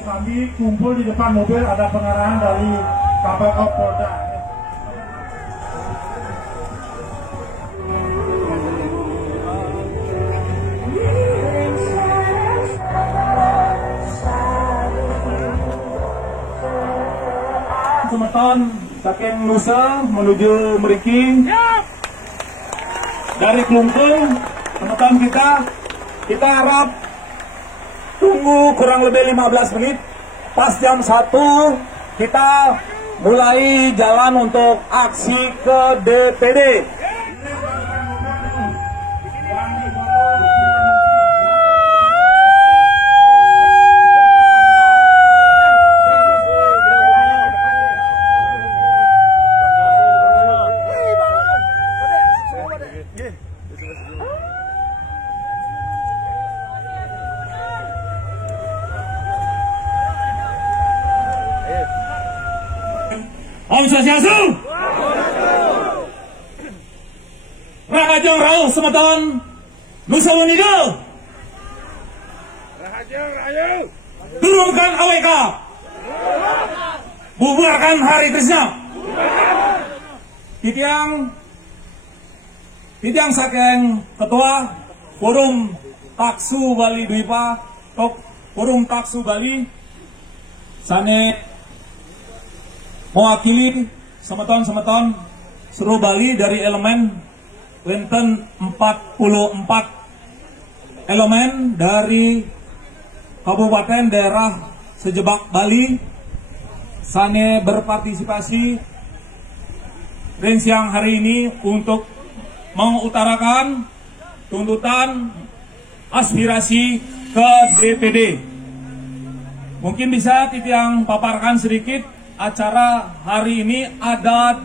Kami kumpul di depan mobil, ada pengarahan dari Kapolres Polda. Semeton saking Nusa menuju Meriki. Dari Klungkung, semeton kita harap tunggu kurang lebih 15 menit. Pas jam 1 kita mulai jalan untuk aksi ke DPD. Om Swastiastu. Rahajeng Rauh Semeton Nusa Penida. Rahajeng Rayu. Turunkan AWK. Bubarkan Hari Trisna. Titiang saking Ketua Forum Taksu Bali Dwipa, Forum Taksu Bali sane mewakili semeton-semeton seluruh Bali dari elemen Wenten 44 elemen dari kabupaten daerah sejebak Bali sane berpartisipasi dan siang hari ini untuk mengutarakan tuntutan aspirasi ke DPD. Mungkin bisa Titiang paparkan sedikit. Acara hari ini ada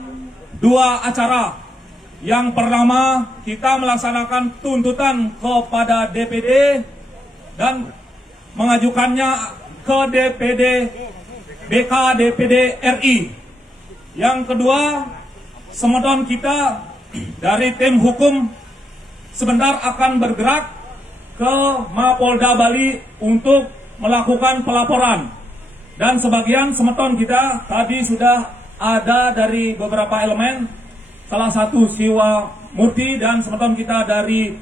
2 acara. Yang pertama, kita melaksanakan tuntutan kepada DPD dan mengajukannya ke DPD BK DPD RI. Yang kedua, semeton kita dari tim hukum sebentar akan bergerak ke Mapolda Bali untuk melakukan pelaporan. Dan sebagian semeton kita tadi sudah ada dari beberapa elemen, salah satu Siwa Murti dan semeton kita dari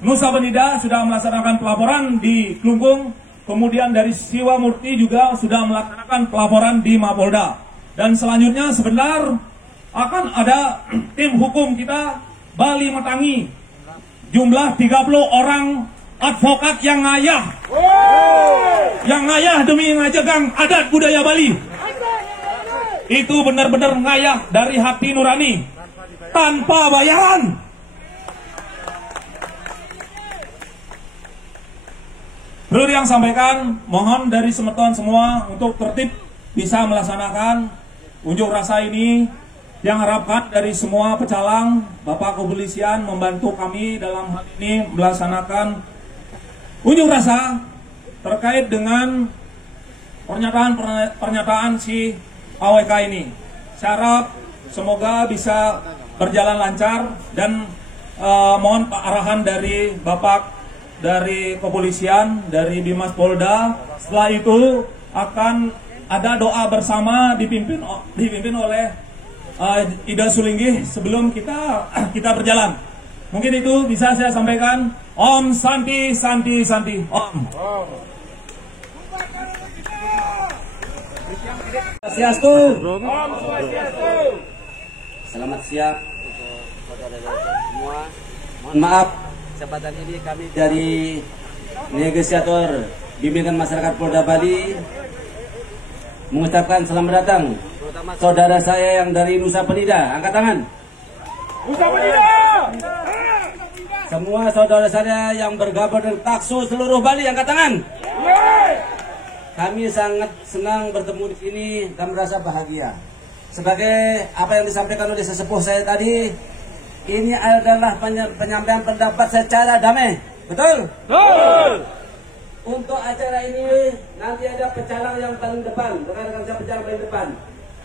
Nusa Penida sudah melaksanakan pelaporan di Klungkung, kemudian dari Siwa Murti juga sudah melaksanakan pelaporan di Mapolda. Dan selanjutnya sebentar akan ada tim hukum kita Bali Metangi, jumlah 30 orang advokat yang ngayah, demi ngajagang adat budaya Bali. Itu benar-benar ngayah dari hati nurani, tanpa bayaran. Perlu yang sampaikan, mohon dari semeton semua untuk tertib bisa melaksanakan unjuk rasa ini. Yang harapkan dari semua pecalang, Bapak Kepolisian membantu kami dalam hal ini melaksanakan unjuk rasa terkait dengan pernyataan si AWK ini. Saya harap semoga bisa berjalan lancar dan mohon arahan dari Bapak dari Kepolisian, dari Bimas Polda. Setelah itu akan ada doa bersama dipimpin oleh Ida Sulinggih sebelum kita berjalan. Mungkin itu bisa saya sampaikan. Om Santi Santi Santi. Om. Swastiastu. Om Swastiastu. Selamat siang untuk saudara-saudara semua. Mohon maaf, kesempatan ini kami dari negosiator Bimbingan Masyarakat Polda Bali mengucapkan selamat datang terutama saudara saya yang dari Nusa Penida. Angkat tangan. Nusa Penida. Semua saudara saya yang bergabung dengan Taksu seluruh Bali, angkat tangan. Kami sangat senang bertemu di sini dan merasa bahagia. Sebagai apa yang disampaikan oleh sesepuh saya tadi, ini adalah penyampaian pendapat secara damai. Betul? Betul. Untuk acara ini nanti ada pecalang yang paling depan, rekan-rekan saya pecalang paling depan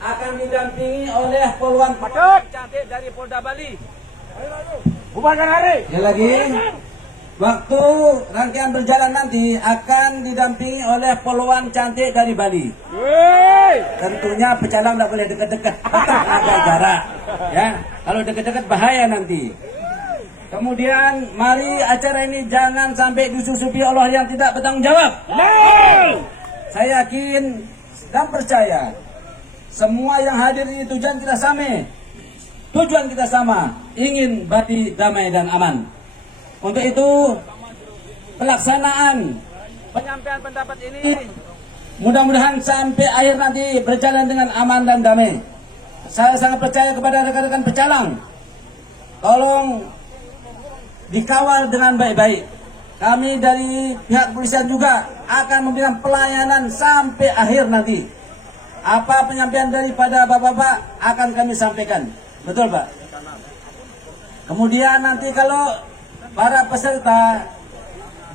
akan didampingi oleh poluan cantik dari Polda Bali. Bubarkan hari. Yang lagi waktu rangkaian berjalan nanti akan didampingi oleh poluan cantik dari Bali. Tentunya pecalang tidak boleh dekat-dekat, tetap ada jarak. Ya, kalau dekat-dekat bahaya nanti. Kemudian mari acara ini jangan sampai disusupi Allah yang tidak bertanggung jawab. Saya yakin dan percaya semua yang hadir ini tujuan kita sama. Tujuan kita sama, ingin Bali damai dan aman. Untuk itu pelaksanaan penyampaian pendapat ini mudah-mudahan sampai akhir nanti berjalan dengan aman dan damai. Saya sangat percaya kepada rekan-rekan pecalang. Tolong dikawal dengan baik-baik. Kami dari pihak kepolisian juga akan memberikan pelayanan sampai akhir nanti. Apa penyampaian daripada bapak-bapak akan kami sampaikan. Betul, Pak? Kemudian nanti kalau para peserta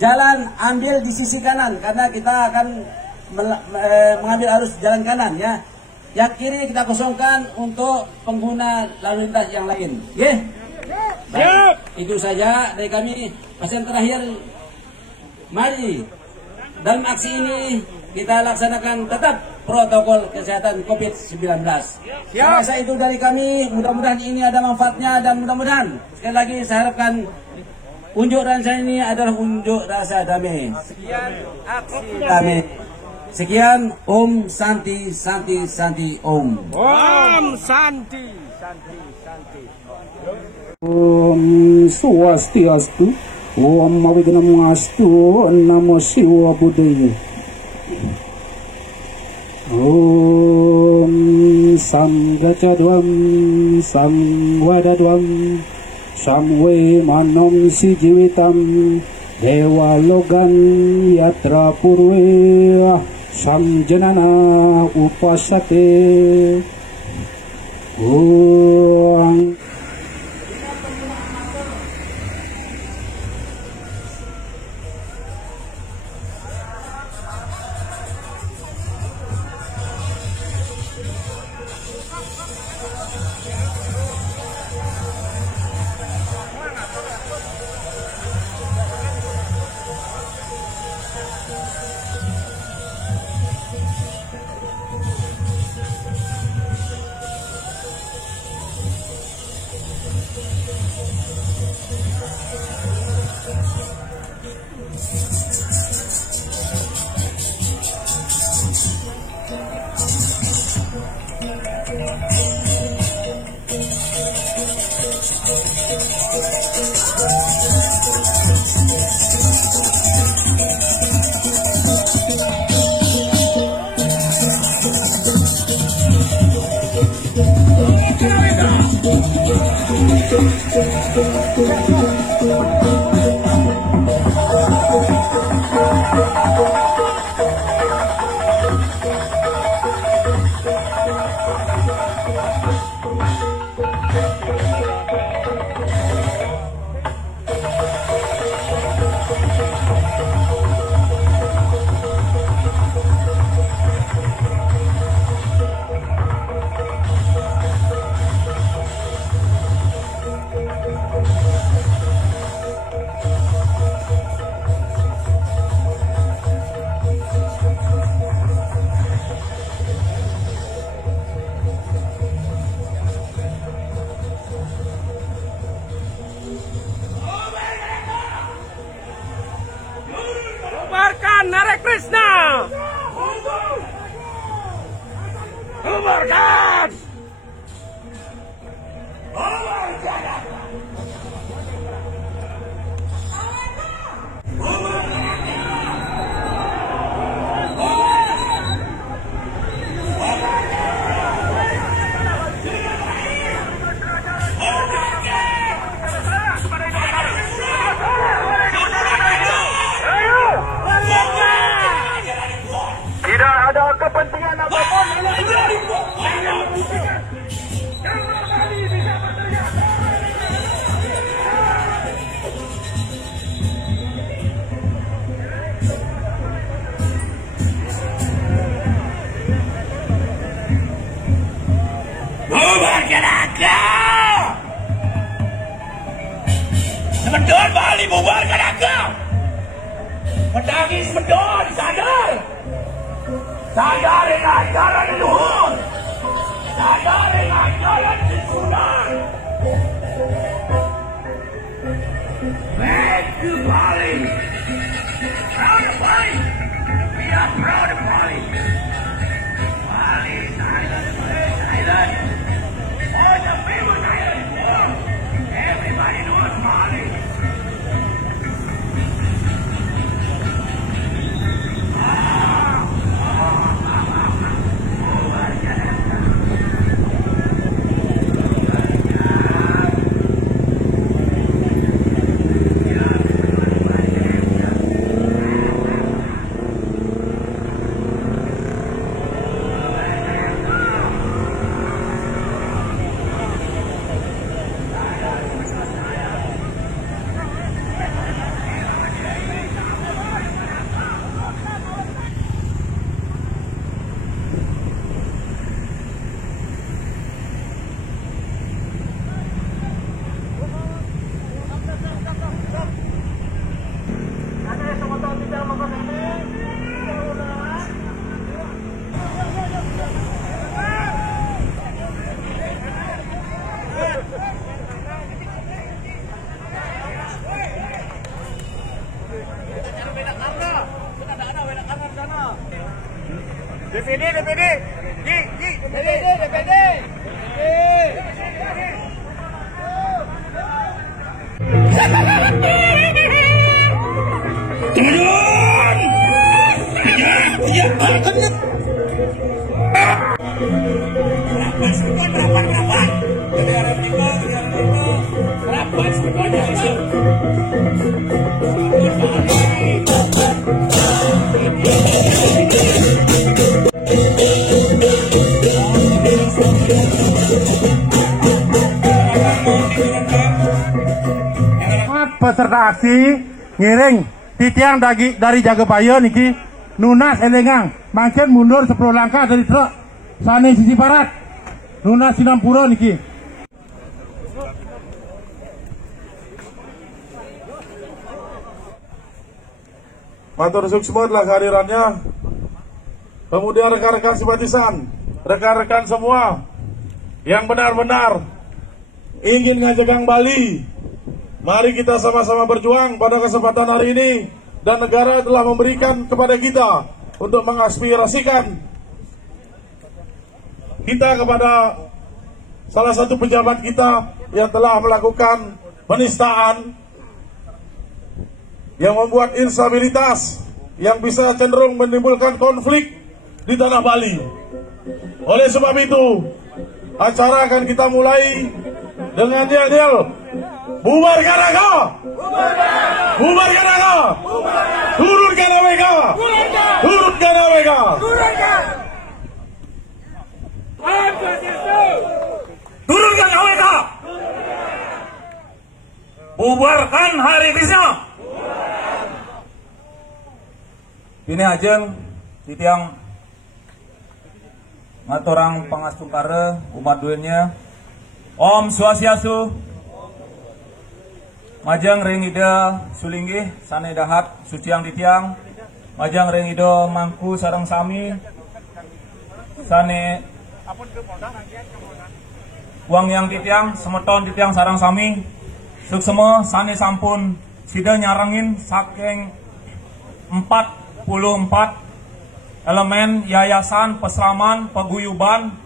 jalan ambil di sisi kanan karena kita akan mengambil arus jalan kanan ya. Yang kiri kita kosongkan untuk pengguna lalu lintas yang lain. Oke? Baik, itu saja dari kami. Pesan terakhir, mari dalam aksi ini kita laksanakan tetap protokol kesehatan COVID-19. Saya itu dari kami, mudah-mudahan ini ada manfaatnya dan mudah-mudahan sekali lagi saya harapkan unjuk rasa ini adalah unjuk rasa damai. Sekian aksi damai. Sekian Om Santi Santi Santi Om. Om Santi Santi Santi. Om Swastiastu. Om Avignamastu. Namo Siwa Buddhaya. Om Samgacadwam Samwadadwam Samwe Manom Sijiwitam Dewa Logan Yatra Purwe Samjanana Upasate Om Bubarkan Hare Krishna. Bubarkan. Tidak ada kepentingan apapun. lagi semedon, sadar. Sadar dengan jalan luhur. Sadar dengan jalan susunan. Back to Bali. Proud of Bali. We are proud of Bali. Bali is island, first island. All the famous island. Everybody knows Bali. DPD, DPD. Turun! Ya, banget. Berapa? Dari arah Niko. Berapa semuanya langsung? Peserta aksi ngiring titiang dari Jagapayo niki nunas elengang mangken mundur 10 langkah dari truk sane sisi barat nunas Sinampura niki. Matur suksma adalah kehadirannya. Kemudian rekan-rekan simpatisan, rekan-rekan semua yang benar-benar ingin ngajegang Bali. Mari kita sama-sama berjuang pada kesempatan hari ini. Dan negara telah memberikan kepada kita untuk mengaspirasikan kita kepada salah satu pejabat kita yang telah melakukan penistaan yang membuat instabilitas yang bisa cenderung menimbulkan konflik di tanah Bali. Oleh sebab itu, acara akan kita mulai dengan yel-yel bubarkan naga! Bubarkan naga! Turunkan ABK! Turunkan ABK! Turunkan ABK! Bubarkan hari Krisna! Ini ajeng titiang ngaturang pangastungkara umat duenya. Om Swastiastu. Majang ring ida sulinggih sane dahat suciang titiang. Majang ring ida mangku sareng sami sane uang yang titiang semeton titiang sareng sami suksema sane sampun sida nyarengin saking 44 elemen yayasan peslaman paguyuban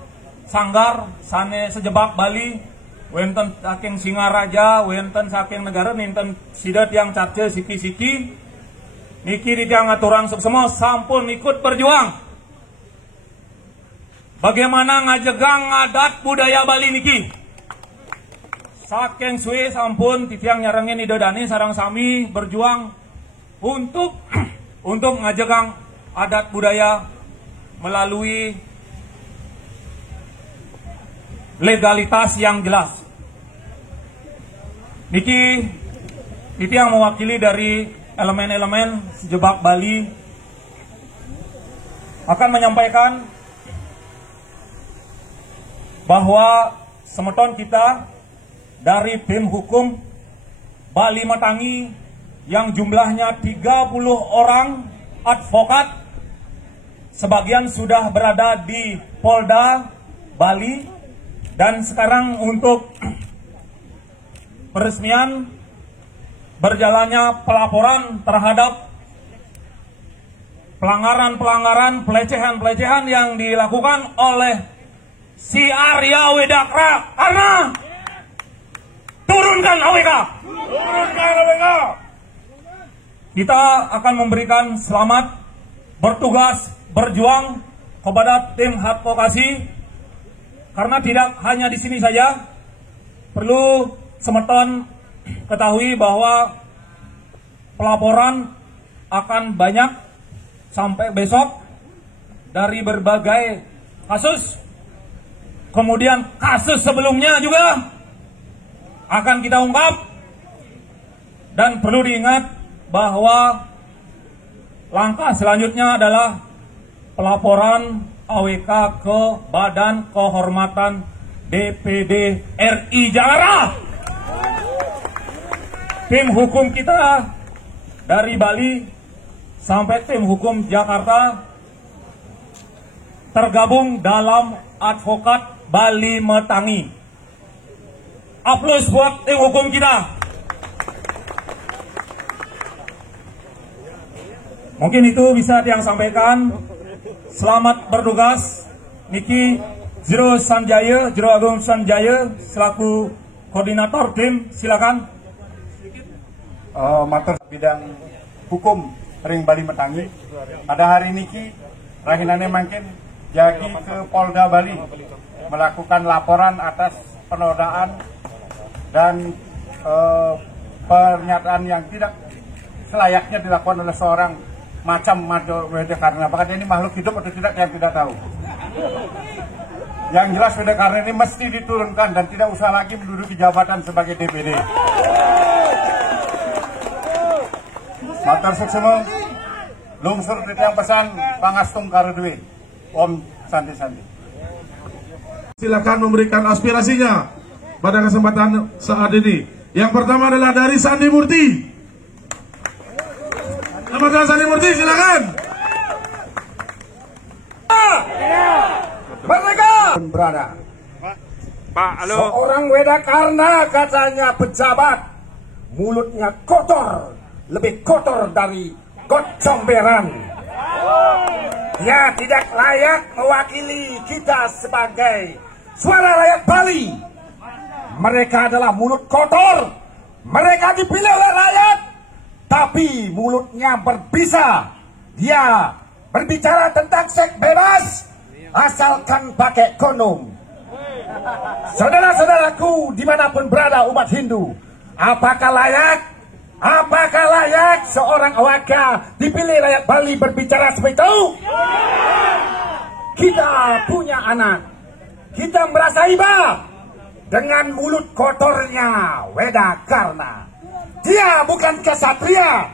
sanggar sane sejebak Bali. Wenten saking Singaraja, wenten saking negara, wenten sidat yang cace siki-siki, niki di tiang aturang semua sampun ikut berjuang. Bagaimana ngajegang adat budaya Bali niki? Saking suwe sampun titiang nyarengin idodani sarang sami berjuang untuk ngajegang adat budaya melalui legalitas yang jelas. Niki yang mewakili dari elemen-elemen sejebak Bali akan menyampaikan bahwa semeton kita dari tim hukum Bali Matangi yang jumlahnya 30 orang advokat, sebagian sudah berada di Polda Bali, dan sekarang untuk peresmian berjalannya pelaporan terhadap pelanggaran-pelanggaran, pelecehan-pelecehan yang dilakukan oleh si Arya Wedakra. Karena turunkan AWK. Turunkan AWK. Kita akan memberikan selamat bertugas, berjuang kepada tim advokasi, karena tidak hanya di sini saja. Perlu semeton ketahui bahwa pelaporan akan banyak sampai besok dari berbagai kasus. Kemudian kasus sebelumnya juga akan kita ungkap. Dan perlu diingat bahwa langkah selanjutnya adalah pelaporan AWK ke Badan Kehormatan DPD RI Jakarta. Tim hukum kita dari Bali sampai tim hukum Jakarta tergabung dalam advokat Bali Metangi. Aplaus buat tim hukum kita. Mungkin itu bisa yang sampaikan. Selamat bertugas. Niki Jero Sanjaya, Jero Agung Sanjaya selaku koordinator tim, silakan. Matur bidang hukum Ring Bali Metangi. Pada hari niki rahinane mangkin jagi ke Polda Bali melakukan laporan atas penodaan dan pernyataan yang tidak selayaknya dilakukan oleh seorang macam Wedakara. Apakah ini makhluk hidup atau tidak, yang tidak tahu. Yang jelas Wedakara ini mesti diturunkan dan tidak usah lagi menduduki jabatan sebagai DPD. Matur suksema, lungsur titiang pesan pangastung karedue, Om Santi-Santi. Silakan memberikan aspirasinya pada kesempatan saat ini. Yang pertama adalah dari Sandi Murti. Teman-teman Sandi Murti, silakan. Merdeka! Berada. Pak, halo. Seorang Wedakara katanya pejabat, mulutnya kotor, lebih kotor dari got comberan. Dia tidak layak mewakili kita sebagai suara rakyat Bali. Mereka adalah mulut kotor. Mereka dipilih oleh rakyat, tapi mulutnya berbisa. Dia berbicara tentang seks bebas, asalkan pakai kondom. Saudara-saudaraku dimanapun berada umat Hindu, apakah layak seorang AWK dipilih rakyat Bali berbicara seperti itu? Kita punya anak, kita merasa iba dengan mulut kotornya Wedakara. Dia bukan kesatria,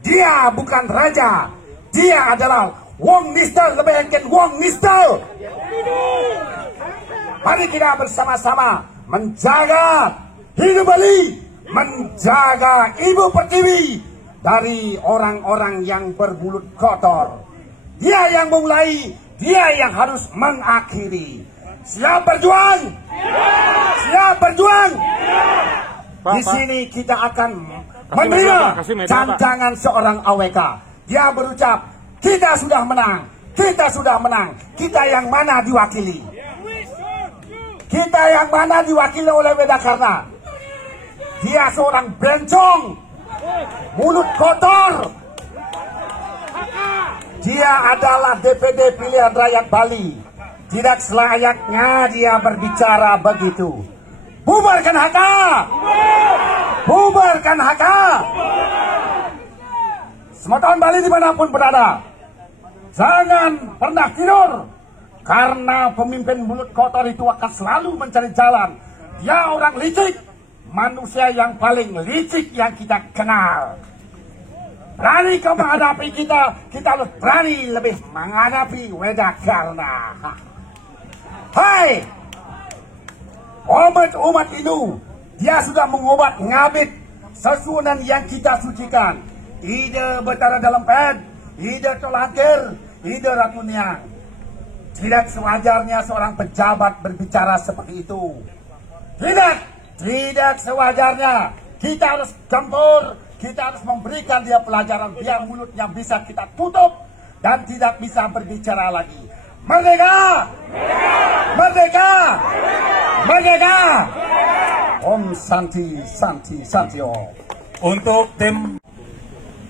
dia bukan raja, dia adalah wong nistel, lebih engken wong nistel. Mari kita bersama-sama menjaga hidup Bali, menjaga Ibu Pertiwi dari orang-orang yang bermulut kotor. Dia yang memulai, dia yang harus mengakhiri. Siap berjuang? Siap berjuang? Di sini kita akan menerima tantangan seorang AWK. Dia berucap, kita sudah menang, kita sudah menang. Kita yang mana diwakili? Kita yang mana diwakili oleh Wedakara? Dia seorang bencong, mulut kotor. Dia adalah DPD pilihan rakyat Bali. Tidak selayaknya dia berbicara begitu. Bubarkan HK! Bubarkan HK! Semeton Bali dimanapun berada, jangan pernah tidur. Karena pemimpin mulut kotor itu akan selalu mencari jalan. Dia orang licik, manusia yang paling licik yang kita kenal. Berani kau menghadapi kita, kita harus berani lebih menghadapi Wedakara. Hai, umat Hindu, dia sudah mengobat ngabit sesuatu yang kita sucikan. Ide bertara dalam ped, ide Tolangkir, ide Ratuniang. Tidak sewajarnya seorang pejabat berbicara seperti itu. Tidak sewajarnya. Kita harus gempur, kita harus memberikan dia pelajaran biar mulutnya bisa kita tutup dan tidak bisa berbicara lagi. Merdeka! Merdeka! Merdeka! Om Santi Santi Santi Om. Untuk tim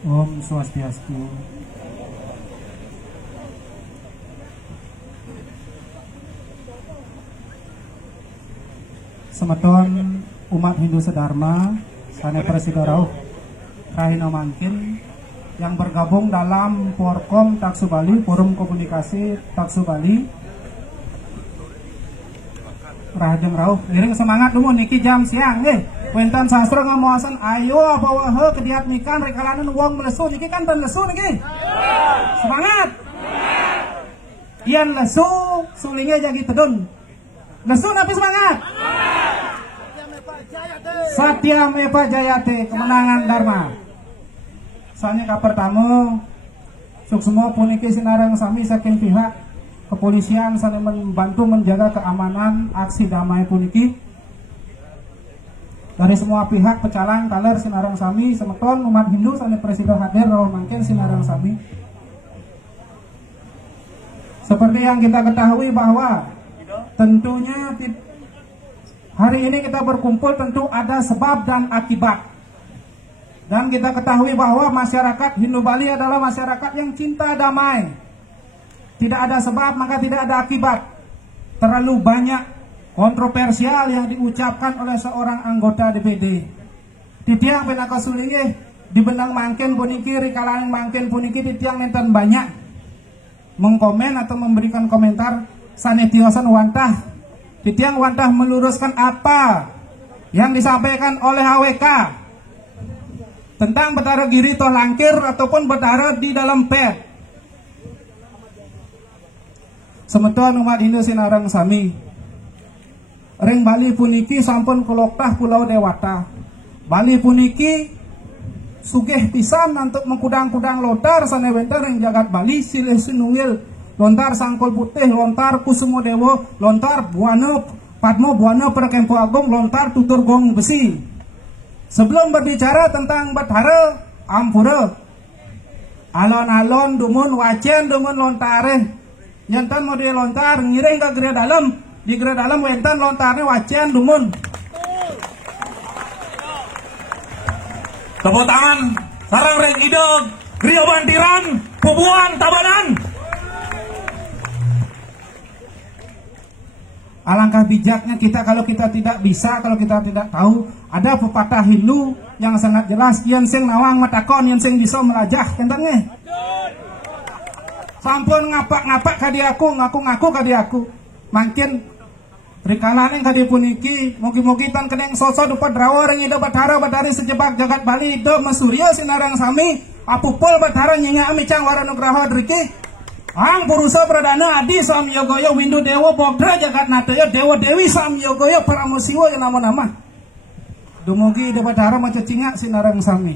Om Swastiastu. Semeton umat Hindu sedharma sane Presida Rauh Rahina Mangkin yang bergabung dalam Porkom Taksu Bali, Forum Komunikasi Taksu Bali. Rahajeng Rauh, iring semangat dulu niki jam siang Wentan sastra ngamuasan ayo bawa kediat nikan rekalanan wong melesu niki kan ben lesu niki. Semangat. Ian lesu sulingnya jadi tedun. Lesu tapi semangat. Satya Meva Jayate, kemenangan Dharma. Soalnya kabar tamu semua puniki sinarang sami saking pihak kepolisian saling membantu menjaga keamanan aksi damai puniki. Dari semua pihak pecalang kaler sinarang sami semeton umat Hindu saling Presiden hadir Rauh Mangkin sinarang sami. Seperti yang kita ketahui bahwa tentunya hari ini kita berkumpul tentu ada sebab dan akibat. Dan kita ketahui bahwa masyarakat Hindu Bali adalah masyarakat yang cinta damai. Tidak ada sebab maka tidak ada akibat. Terlalu banyak kontroversial yang diucapkan oleh seorang anggota DPD. Di tiang penaka sulinge di benang mangkin puniki rikalan mangkin puniki di tiang nenten banyak mengkomen atau memberikan komentar sanetiosan wantah. Di tiang wantah meluruskan apa yang disampaikan oleh HWK tentang Betara Giri Tolangkir ataupun Betara di dalam pet. Semeton umat Hindu sinarang sami. Ring Bali puniki sampun keloktah Pulau Dewata. Bali puniki sugih pisan untuk mengkudang-kudang lontar sanewenter ring jagat Bali silih sinungil lontar Sangkul Putih, lontar Kusumo Dewo, lontar Buana Padmo Buana Perkempo Agung, lontar Tutur Gong Besi. Sebelum berbicara tentang Betara Ampura, alon-alon dumun wacian dumun lontare nyantan model lontar ngiring ke gereja dalam. Di gereja dalam wentan lontarnya wacian dumun. tepuk tangan sarang ring ide Gria Bantiran Pubuan Tabanan. Alangkah bijaknya kita kalau kita tidak bisa, kalau kita tidak tahu. Ada pepatah Hindu yang sangat jelas, yen sing nawang matakon, yen sing bisa melajah kentangnya. Sampun ngapak-ngapak kadiaku, ngaku-ngaku kadiaku. Mangkin rikalan yang kadi puniki, mugi-mugi tan keneng sosok dupa drawa ring ida Betara Betari sejebak jagat Bali ida masurya sinarang sami apupol Betara nyenga amicang waranugraha driki. Ang purusa pradana adi sam yogoyo windu dewa bogdra jagat nataya dewa dewi sam yogoyo paramosiwa yang nama-nama. Dumugi ida Betara macacinga sinarang sami.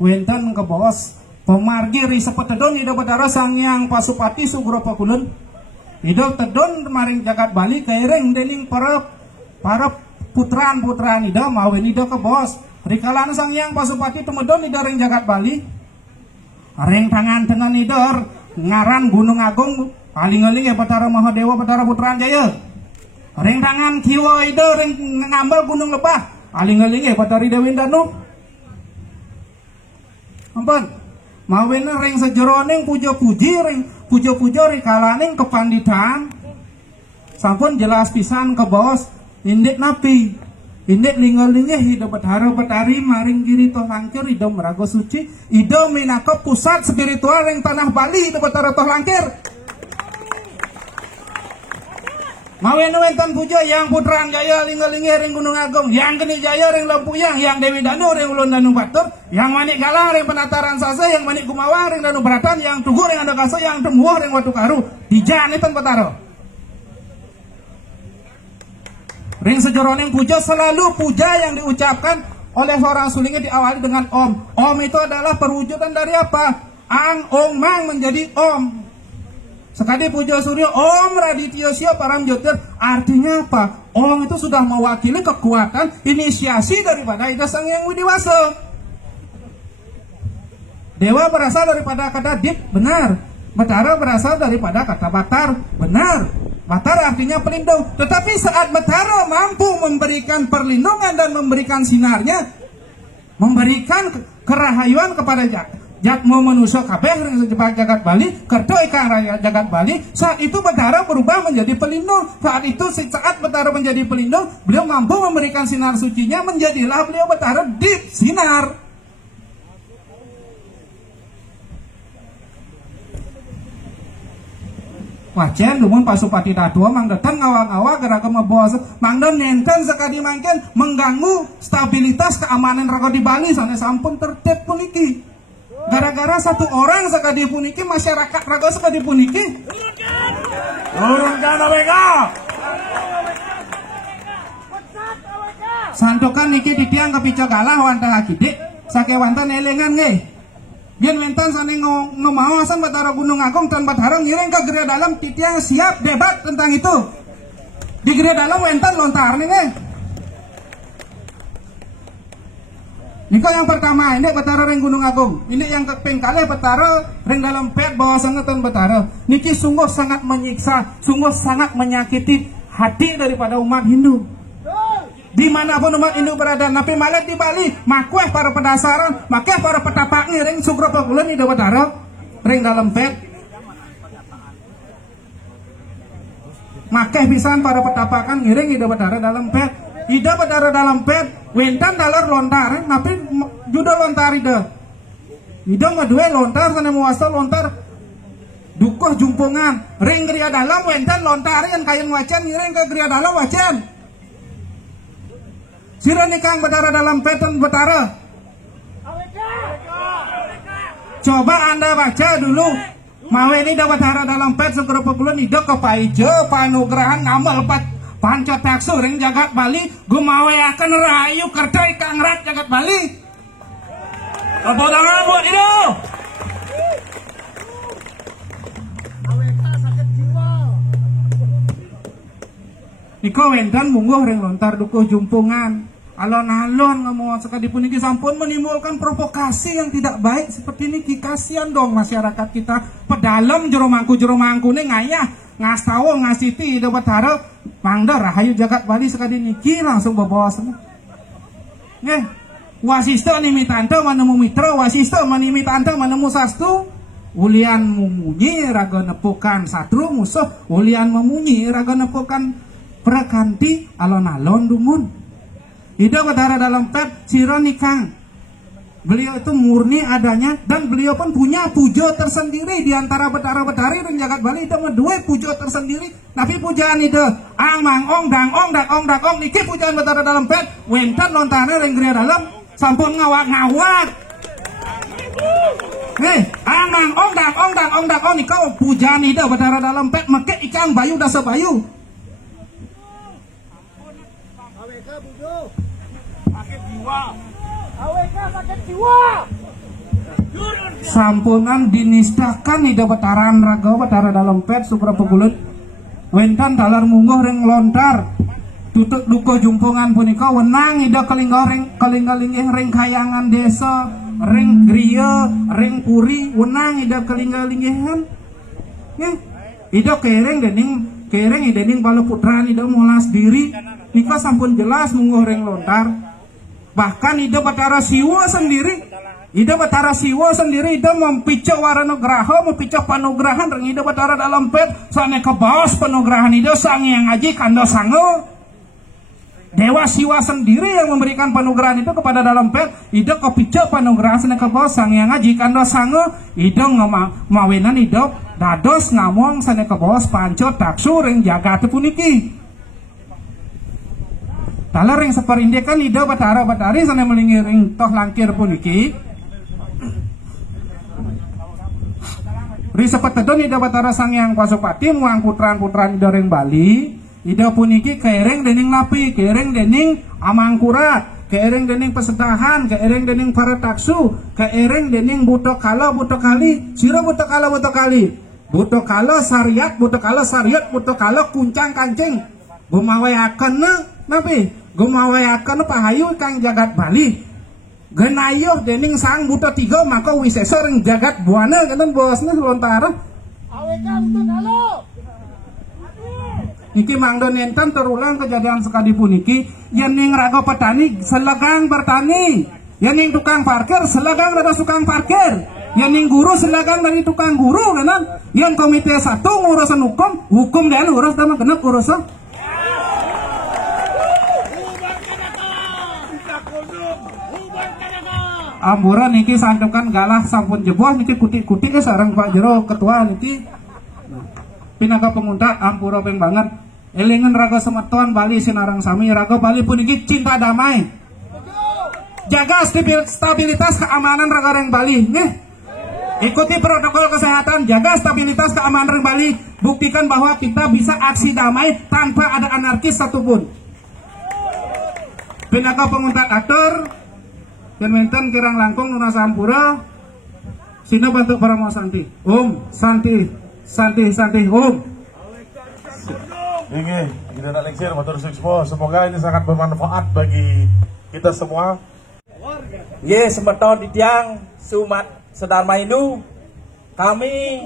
Wenten ke bos pemargi ri sepetedon ida Betara sangyang Pasupati Sugro Pakulun. Ida tedon maring jagat Bali kaireng dening para putran-putran ida mawin ida ke bos. Rikalan sangyang Pasupati tumedon ida ring jagat Bali. Ring tangan dengan idor ngaran Gunung Agung aling-aling ya Betara Mahadewa Betara Putraan Jaya. Ring tangan kiwa idor ring ngambal Gunung Lebah aling-aling ya Betari Dewi Danu. Ampun mawin ring sejeroning puja-puji ring puja-puja rikalaning kepanditan sampun jelas pisan ke bos indik napi. Indik lingal-lingnya hidup Betara Betari maring Giri Tolangkir hidup Merago Suci hidup minaka pusat spiritual yang tanah Bali hidup Betara Tolangkir. Mawin wentan puja yang Putraan Jaya lingal-lingnya ring Gunung Agung, yang Geni Jaya ring Lampuyang, yang Dewi Danu ring Ulun Danu Batur, yang Manik Galang ring Penataran Sasa, yang Manik Kumawang ring Danu Beratan, yang Tugu ring Andakasa, yang Demuah ring Watu Karu. Dijan itu Betara. Ring sejoroning puja selalu puja yang diucapkan oleh seorang sulingnya diawali dengan Om. Om itu adalah perwujudan dari apa? Ang Ong Mang menjadi Om. Sekali Pujo Suryo Om Radityo Sio Paramjotir. Artinya apa? Om itu sudah mewakili kekuatan inisiasi daripada Ida Sang Hyang Widi Wasa. Dewa berasal daripada kata Dit, benar. Batara berasal daripada kata Batar, benar. Batar artinya pelindung. Tetapi saat Batara mampu memberikan perlindungan dan memberikan sinarnya, memberikan kerahayuan kepada Jatmo manusia kabeh sejebak jagat Bali, kerto ikan raya jagat Bali. Saat itu Batara berubah menjadi pelindung. Saat Batara menjadi pelindung, beliau mampu memberikan sinar sucinya, menjadilah beliau Batara Dit Sinar. Wajan lumun Pasupati Dadua mangdatan ngawa-ngawa geraka mebos mangdam nenten sekali mangken mengganggu stabilitas keamanan raga di Bali sana sampun tertib puniki. Gara-gara satu orang sekali puniki masyarakat raga sekali puniki. Turunkan AWK. Santokan niki ditiang kepico kalah wantah akidik sake wantah nelengan nge. Biar mentan sana ngomawasan Batara Gunung Agung dan Batara ngiring ke Geria Dalam titiang siap debat tentang itu. Di Geria Dalam mentan lontar nih. Niko yang pertama ini Batara ring Gunung Agung. Ini yang kepengkale Batara ring dalam pet bawah sangetan Batara. Niki sungguh sangat menyiksa, sungguh sangat menyakiti hati daripada umat Hindu. Dimanapun umat Hindu berada, napi malah di Bali, makueh para pedasaran, makeh para petapak ring sugro pegulan ida Batara ring dalam pet. Makeh pisan para petapakan ngiring ida Batara dalam pet. Ida Batara dalam pet, wentan dalar lontar, napi juda lontar ida. Ida ngadue lontar sana muasa lontar. Dukuh jumpungan, ring Geria Dalam wentan lontar yang kain wacan ngiring ke Geria Dalam wacan. Siranikang Batara dalam peten Batara. Coba Anda baca dulu. Maweni da Batara dalam pet segera pegulan ida kepaijo panugrahan ngamal panco taksu ring jagat Bali. Gumawe akan rayu kerja ikang rat jagat Bali. Tepuk tangan buat itu. Niko wendan mungguh ring lontar dukuh jumpungan. Alon-alon ngomong sekali puniki sampun menimbulkan provokasi yang tidak baik seperti ini. Kasihan dong masyarakat kita. Pedalem jero mangku nih ngayah ngastawo ngasiti ida Batara mangda rahayu jagat Bali sekali niki langsung bawa semua. Nggih. Wasisto nimi tante manemu mitra, wasisto manimi tante manemu sastu. Ulian memunyi raga nepukan satru musuh, ulian memunyi raga nepukan prakanti alon-alon dumun. Ida Batara dalam pet Siranikang. Beliau itu murni adanya dan beliau pun punya pujo tersendiri di antara Batara-Batari dan jagat Bali. Itu ngedue pujo tersendiri. Tapi pujaan itu ang mang ong dang ong dak ong dak ong niki pujaan Batara dalam pet. Wentan lontane ring Geria Dalam sampun ngawak-ngawak. Nih, ang mang ong dak ong dak ong dak ong nikau pujaan itu Batara dalam pet make ikan bayu dasa bayu. Sampunan dinistakan ida Bataran raga Batara dalam pet supra pegulut wentan dalar mungguh ring lontar tutuk dukuh jumpungan punika wenang ida kelinggalinggih ring kayangan desa ring griya ring puri wenang ida kelinggalinggihan ida kereng dening bala putra ida mulas diri nika sampun jelas mungguh ring lontar. Bahkan ida Batara Siwa sendiri ida mempicu warana graha, mempicu panugrahan ring ida Batara dalam pet sane kebaos panugrahan ida sang yang ngaji kanda sango. Dewa Siwa sendiri yang memberikan panugrahan itu kepada dalam pet ida kepicu panugrahan sane kebaos sang yang ngaji kanda sango. Ida mawenan ida dados ngamong sane kebaos panco taksu ring jagat puniki. Dalar ring seperinde kan ida Batara Batari sana melingi ring toh langkir puniki. Ri sepetedon ida Batara Sang Hyang Pasupati muang putran-putran ida ring Bali. Ida puniki kereng dening napi, kereng dening Amangkurat, keereng dening pesedahan, keereng dening para taksu, keereng dening buto kalo buto kali, siro buto kali, buto kalo syariat, buto kalo kuncang kancing, gumawayakan napi, gumawayakan pahayu kang jagat Bali, genayuh dening sang buto tiga maka wisesa ring jagat buana kanan bosnya selontara. AWK buto kalo. Niki mangdo nenten terulang kejadian sekali puniki, yening raga petani selegang bertani, yening tukang parkir selegang dari tukang parkir, yening guru selegang dari tukang guru, kan? Yang komite satu ngurusan hukum dan urus sama kena urusan. Amburan niki santukan galah sampun jeboh niki kuti-kuti sareng Pak Jero ketua niki. Pinaga penguntak ampura peng banget. Elingan raga semeton Bali sinarang sami raga Bali puniki cinta damai. Jaga stabilitas keamanan raga reng Bali, nih. Ikuti protokol kesehatan, jaga stabilitas keamanan reng Bali. Buktikan bahwa kita bisa aksi damai tanpa ada anarkis satupun. Pinaga penguntak atur, Kementan kirang langkung nuna sampura. Sino bantu para mau santi. Santi, Ini kita nak leksir motor semua. Semoga ini sangat bermanfaat bagi kita semua. Ye sembeton di tiang Sumat Sedharma Hindu, kami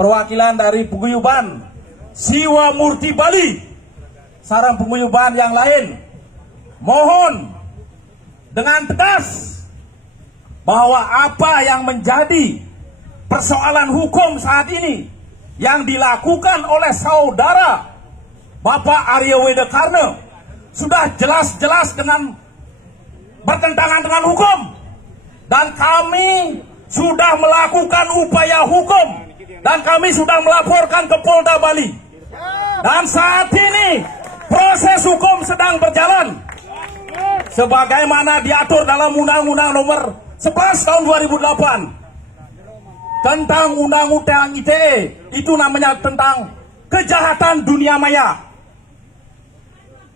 perwakilan dari paguyuban Siwa Murti Bali, sarang paguyuban yang lain, mohon dengan tegas bahwa apa yang menjadi persoalan hukum saat ini yang dilakukan oleh saudara Bapak Arya Wedekarno sudah jelas-jelas dengan bertentangan dengan hukum, dan kami sudah melakukan upaya hukum dan kami sudah melaporkan ke Polda Bali, dan saat ini proses hukum sedang berjalan sebagaimana diatur dalam Undang-Undang Nomor 11 tahun 2008 tentang Undang-Undang ITE. Itu namanya tentang kejahatan dunia maya,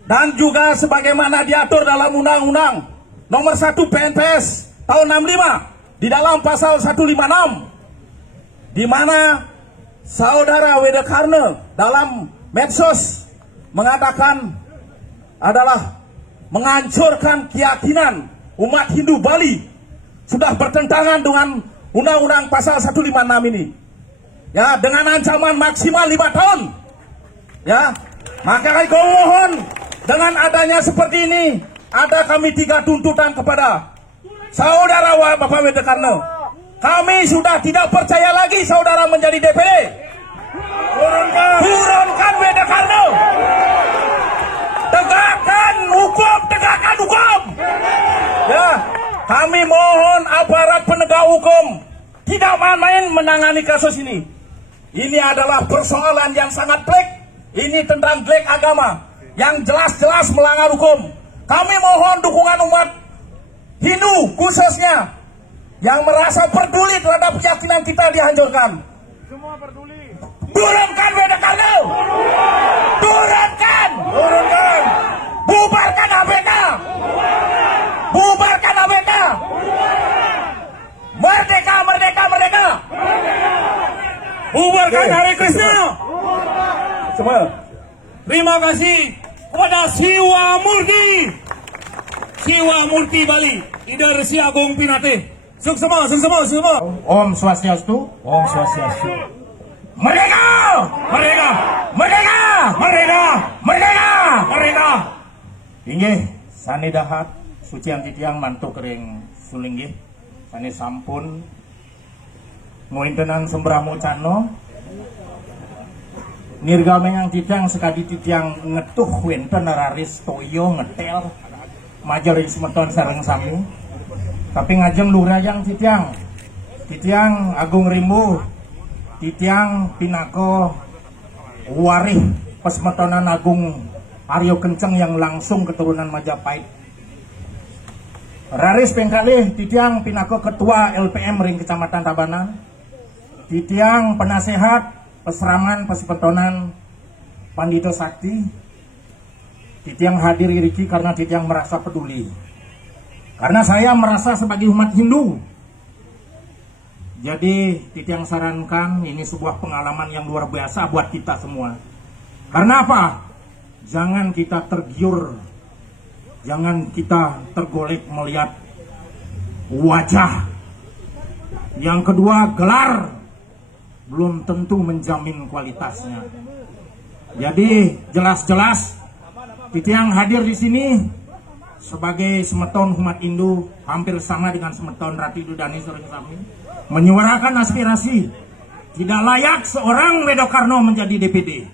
dan juga sebagaimana diatur dalam Undang-Undang Nomor 1 PNPS tahun 65 di dalam pasal 156, di mana saudara Wedekarno dalam medsos mengatakan adalah menghancurkan keyakinan umat Hindu Bali, sudah bertentangan dengan Undang-Undang pasal 156 ini. Ya, dengan ancaman maksimal 5 tahun. Ya, maka kami mohon dengan adanya seperti ini, ada kami 3 tuntutan kepada saudara Bapak Wedekarno. Kami sudah tidak percaya lagi saudara menjadi DPD. Turunkan Wedekarno. Tegakkan hukum. Ya, kami mohon aparat penegak hukum tidak main-main menangani kasus ini. Ini adalah persoalan yang sangat pelik. Ini tentang delik agama yang jelas-jelas melanggar hukum. Kami mohon dukungan umat Hindu khususnya yang merasa peduli terhadap keyakinan kita dihancurkan. Semua peduli. Turunkan Wedekarno. Turunkan. Bubarkan ABK. Bubarkan ABK. Merdeka. Bubarkan Hare Krishna. Semua. Terima kasih kepada Siwa Murti Bali, Ida Resi Agung Pinate. Semua. Om Swastiastu. Merdeka. Inggih, sani dahat sucian titiang mantu kering sulinggih. Sani sampun ngointenan sembramu cano. Nirgamengang titiang sekadi titiang ngetuh wenten raris toyo ngetel. Majari semeton sareng sami. Tapi ngajeng lurayang titiang Agung Rimbu, titiang pinako warih pesmetonan Agung Aryo Kenceng yang langsung keturunan Majapahit. Raris pengkali titiang pinako ketua LPM ring Kecamatan Tabanan, titiang penasehat peseraman pesepetonan Pandito Sakti, titiang hadir iriki karena titiang merasa peduli. Karena saya merasa sebagai umat Hindu, jadi Titiang sarankan ini sebuah pengalaman yang luar biasa buat kita semua. Karena apa? Jangan kita tergiur, jangan kita tergolek melihat wajah. Yang kedua, gelar belum tentu menjamin kualitasnya. Jadi jelas-jelas Titiang hadir di sini sebagai semeton umat Hindu, hampir sama dengan semeton Ratu Dudani Sareng Sami, menyuarakan aspirasi tidak layak seorang Medokarno menjadi DPD.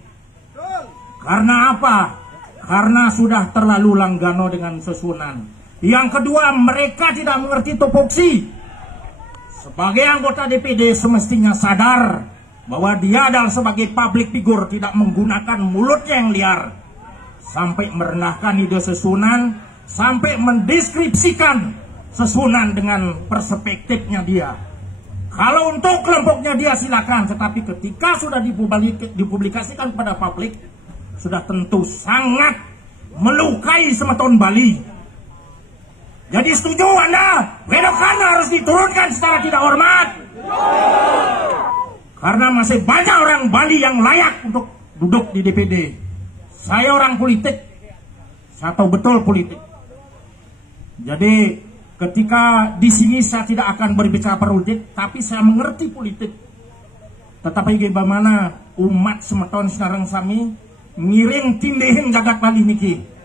Karena apa? Karena sudah terlalu langgano dengan Sesunan. Yang kedua, mereka tidak mengerti topoksi. Sebagai anggota DPD semestinya sadar bahwa dia adalah sebagai public figure, tidak menggunakan mulutnya yang liar sampai merendahkan ide Sesunan, sampai mendeskripsikan Sesunan dengan perspektifnya dia. Kalau untuk kelompoknya dia silakan, tetapi ketika sudah dipublikasikan kepada publik, sudah tentu sangat melukai semeton Bali. Jadi setuju Anda, Medokarno harus diturunkan secara tidak hormat. Karena masih banyak orang Bali yang layak untuk duduk di DPD. Saya orang politik, saya tahu betul politik. Jadi ketika di sini saya tidak akan berbicara politik, tapi saya mengerti politik. Tetapi bagaimana umat semeton Sareng Sami ngiring tindihin jagat Bali niki.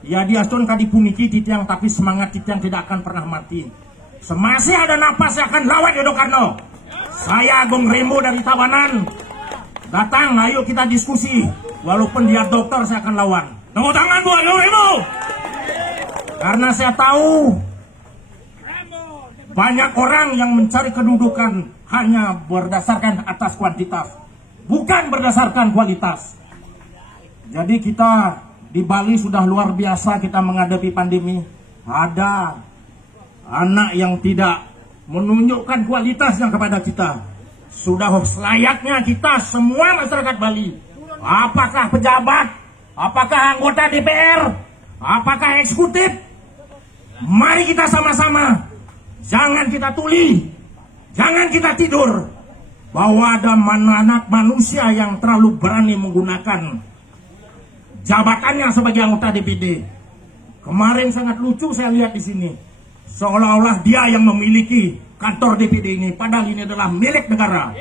Ya diastun kadipun niki Titiang, tapi semangat Titiang tidak akan pernah mati. Semasih ada napas saya akan lawan Medokarno. Saya Agung Rembo dari Tabanan. Datang, ayo kita diskusi. Walaupun dia dokter saya akan lawan. Tepuk tangan buat Agung Rembo. Karena saya tahu banyak orang yang mencari kedudukan hanya berdasarkan atas kuantitas, bukan berdasarkan kualitas. Jadi kita di Bali sudah luar biasa kita menghadapi pandemi. Ada anak yang tidak menunjukkan kualitasnya kepada kita. Sudah selayaknya kita semua masyarakat Bali, apakah pejabat, apakah anggota DPR, apakah eksekutif, mari kita sama-sama. Jangan kita tuli, jangan kita tidur, bahwa ada anak manusia yang terlalu berani menggunakan jabatannya sebagai anggota DPD. Kemarin sangat lucu saya lihat di sini, seolah-olah dia yang memiliki kantor DPD ini, padahal ini adalah milik negara.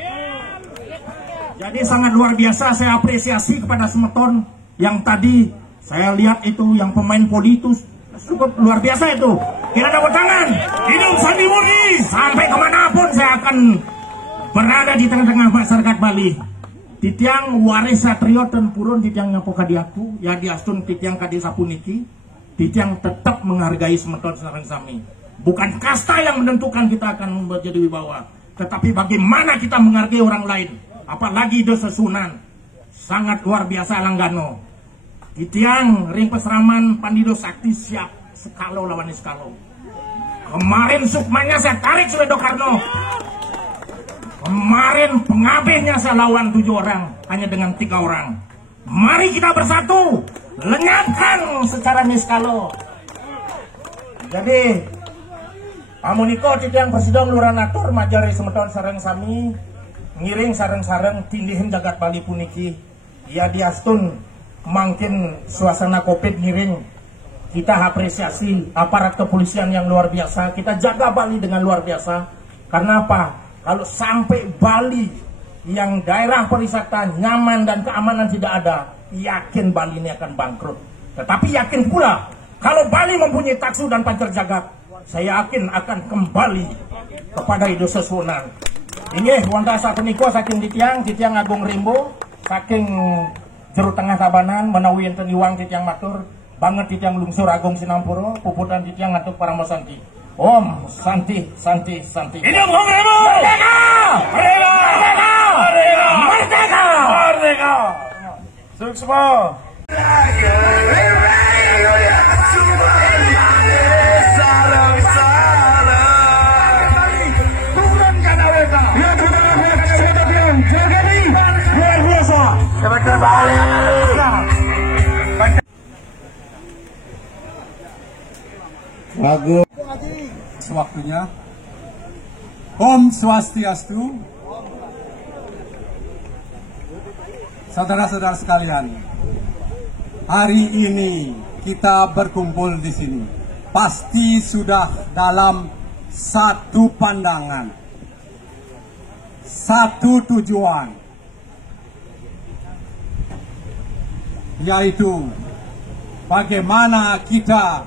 Jadi sangat luar biasa saya apresiasi kepada semeton yang tadi saya lihat itu, yang pemain politus cukup luar biasa itu. Kita tepuk tangan. Hidup Sandi Murni. Sampai kemanapun saya akan berada di tengah-tengah masyarakat Bali. Titiang waris satrio dan purun Titiang nyapo kadiaku, ya diastun Titiang kadi sapuniki. Titiang tetap menghargai semeton Sareng Sami. Bukan kasta yang menentukan kita akan menjadi wibawa, tetapi bagaimana kita menghargai orang lain. Apalagi do Sesunan. Sangat luar biasa langgano. Titiang ring peseraman Pandido Sakti siap sekalo lawan sekalo. Kemarin sukmanya saya tarik Medokarno. Kemarin pengabehnya saya lawan 7 orang hanya dengan 3 orang. Mari kita bersatu, lenyapkan secara niskalo. Jadi amuniko Titiang Presiden Lurahan Atur majari semeton Sareng Sami ngiring sareng-sareng tindihin jagat Bali puniki. Ya diastun makin suasana Covid ngiring. Kita apresiasi aparat kepolisian yang luar biasa. Kita jaga Bali dengan luar biasa. Karena apa? Kalau sampai Bali yang daerah pariwisata nyaman dan keamanan tidak ada, yakin Bali ini akan bangkrut. Tetapi yakin pula kalau Bali mempunyai taksu dan pancer jagat, saya yakin akan kembali kepada ide Sesunan. Ini wonten sapunika saking Titiang Agung Rembo, saking Jero Tengah Tabanan menawi enten iwang Titiang matur banget Titiang lungsur Agung Sinampura, puputan Titiang ngantuk Parama Santi. Om Santi Santi Santi. Hidup Agung Rembo! Merdeka! Merdeka! Merdeka! Merdeka! Merdeka! Suksma! Lagu atas waktunya. Om Swastiastu. Saudara-saudara sekalian, hari ini kita berkumpul di sini pasti sudah dalam satu pandangan, satu tujuan, yaitu bagaimana kita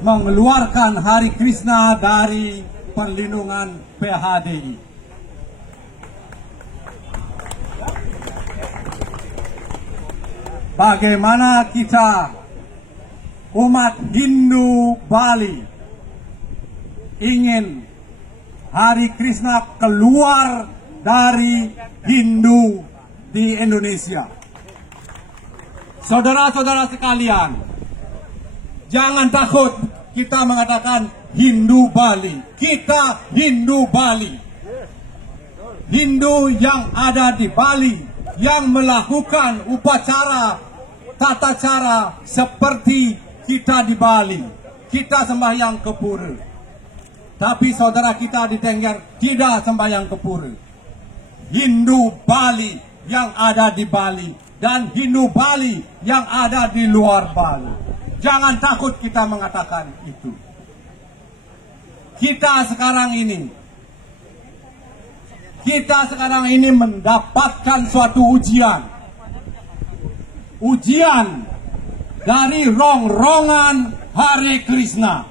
mengeluarkan Hari Krishna dari perlindungan PHDI. Bagaimana kita umat Hindu Bali ingin Hari Krishna keluar dari Hindu di Indonesia. Saudara-saudara sekalian, jangan takut kita mengatakan Hindu Bali. Kita Hindu Bali. Hindu yang ada di Bali, yang melakukan upacara tata cara seperti kita di Bali. Kita sembahyang ke pura. Tapi saudara kita di Tengger tidak sembahyang ke pura. Hindu Bali yang ada di Bali dan Hindu Bali yang ada di luar Bali. Jangan takut kita mengatakan itu. Kita sekarang ini mendapatkan suatu ujian. Ujian dari rongrongan Hare Krishna.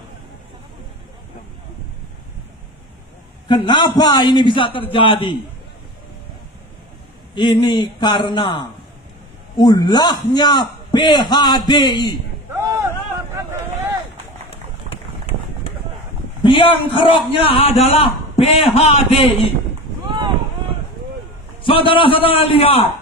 Kenapa ini bisa terjadi? Ini karena ulahnya PHDI. Biang keroknya adalah PHDI. Saudara-saudara lihat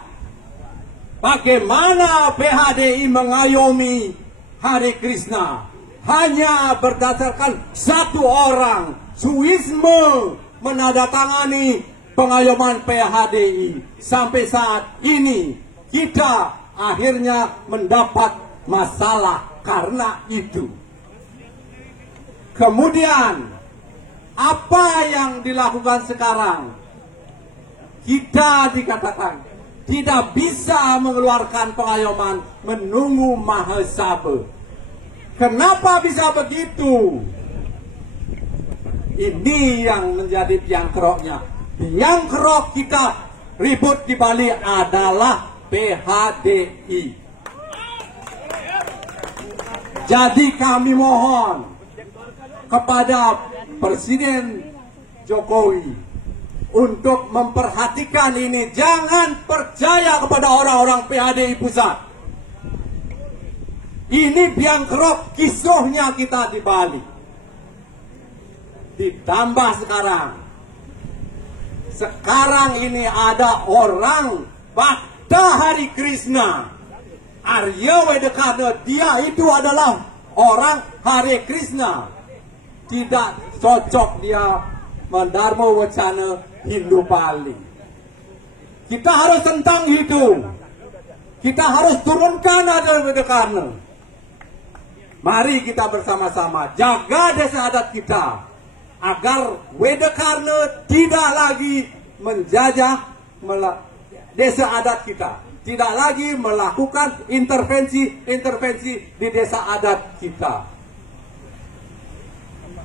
bagaimana PHDI mengayomi Hare Krishna hanya berdasarkan satu orang, Suisme, menandatangani pengayoman PHDI. Sampai saat ini kita akhirnya mendapat masalah karena itu. Kemudian apa yang dilakukan sekarang? Kita dikatakan tidak bisa mengeluarkan pengayoman menunggu Mahasabha. Kenapa bisa begitu? Ini yang menjadi biang keroknya. Biang kerok kita ribut di Bali adalah PHDI. Jadi kami mohon kepada Presiden Jokowi untuk memperhatikan ini. Jangan percaya kepada orang-orang PHDI pusat. Ini biang kerok kisruhnya kita di Bali. Ditambah sekarang ini ada orang Bhakta Hari Krishna, Arya Wedakarna, dia itu adalah orang Hare Krishna. Tidak cocok dia mendharma wacana Hindu Bali. Kita harus tentang itu. Kita harus turunkan Arya Wedakarna. Mari kita bersama-sama jaga desa adat kita agar Wedakarna tidak lagi menjajah desa adat kita, tidak lagi melakukan intervensi di desa adat kita.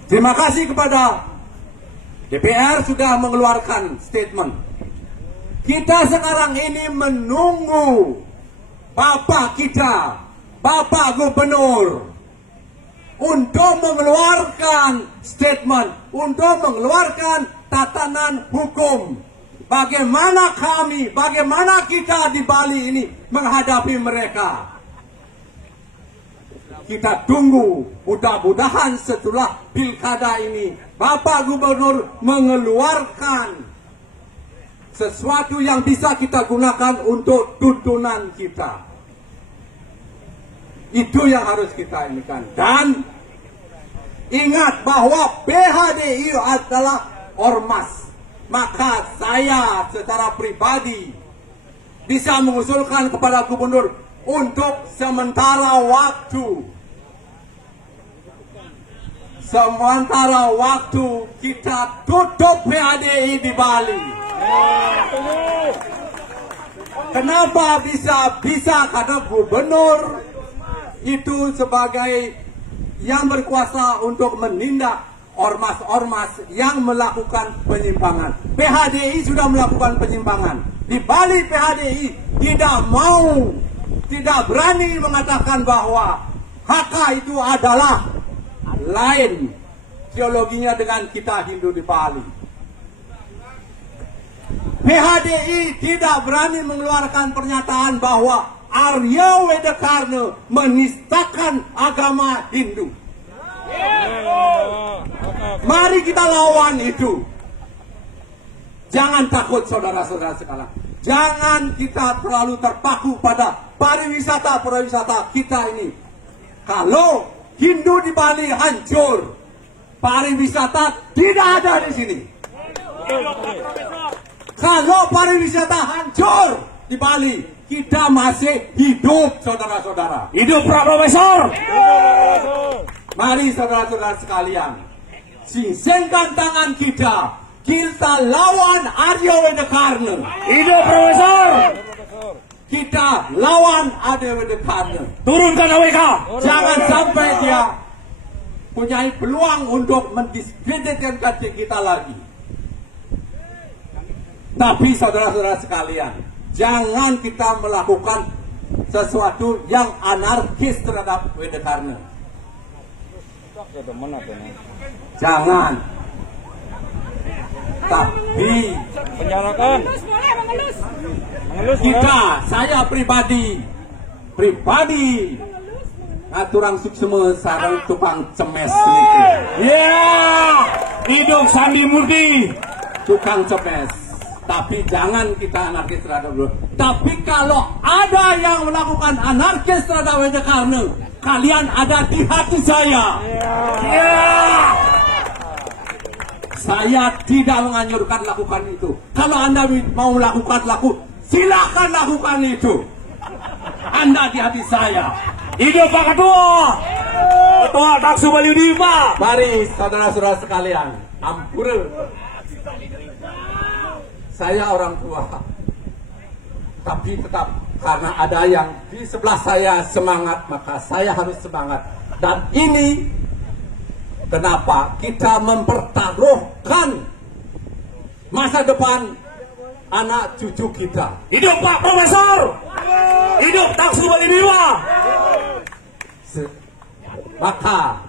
Terima kasih kepada DPR sudah mengeluarkan statement. Kita sekarang ini menunggu Bapak kita, Bapak Gubernur, untuk mengeluarkan statement, untuk mengeluarkan tatanan hukum. Bagaimana kita di Bali ini menghadapi mereka. Kita tunggu, mudah-mudahan setelah pilkada ini Bapak Gubernur mengeluarkan sesuatu yang bisa kita gunakan untuk tuntunan kita. Itu yang harus kita inikan. Dan ingat bahwa PHDI adalah ormas. Maka saya secara pribadi bisa mengusulkan kepada Gubernur untuk sementara waktu sementara waktu kita tutup PHDI di Bali. Kenapa bisa? Karena gubernur itu sebagai yang berkuasa untuk menindak ormas-ormas yang melakukan penyimpangan. PHDI sudah melakukan penyimpangan. Di Bali PHDI tidak berani mengatakan bahwa HK itu adalah lain teologinya dengan kita Hindu di Bali. PHDI tidak berani mengeluarkan pernyataan bahwa Arya Wedekarna menistakan agama Hindu. Mari kita lawan itu. Jangan takut saudara-saudara sekalian. Jangan kita terlalu terpaku pada pariwisata kita ini. Kalau Hindu di Bali hancur, pariwisata tidak ada di sini. Kalau pariwisata hancur di Bali, kita masih hidup, saudara-saudara. Hidup Pak Profesor. Mari saudara-saudara sekalian, singkirkan tangan kita. Kita lawan Arya Wedekarna. Hidup Profesor. Kita lawan Arya Wedekarna. Turunkan AWK. Jangan sampai dia punya peluang untuk mendiskreditkan kita lagi. Tapi saudara-saudara sekalian, jangan kita melakukan sesuatu yang anarkis terhadap Wedekarna. Jangan. Tapi penjarakan. kita, saya pribadi aturang suksema sarang tukang cemes niku. Hidup Sandi Murti. Tukang cemes. Tapi jangan kita anarkis terhadap beliau. Tapi kalau ada yang melakukan anarkis terhadap Wedekarna, kalian ada di hati saya. Saya tidak menganjurkan lakukan itu. Kalau Anda mau lakukan, silakan lakukan itu. Anda di hati saya. Hidup Pak Ketua. Ketua Taksu Bali 5. Mari saudara-saudara sekalian, ampura. Saya orang tua, tapi tetap karena ada yang di sebelah saya semangat, maka saya harus semangat. Dan ini kenapa kita mempertaruhkan masa depan anak cucu kita. Hidup Pak Profesor. Hidup Taksu Bali 5. Maka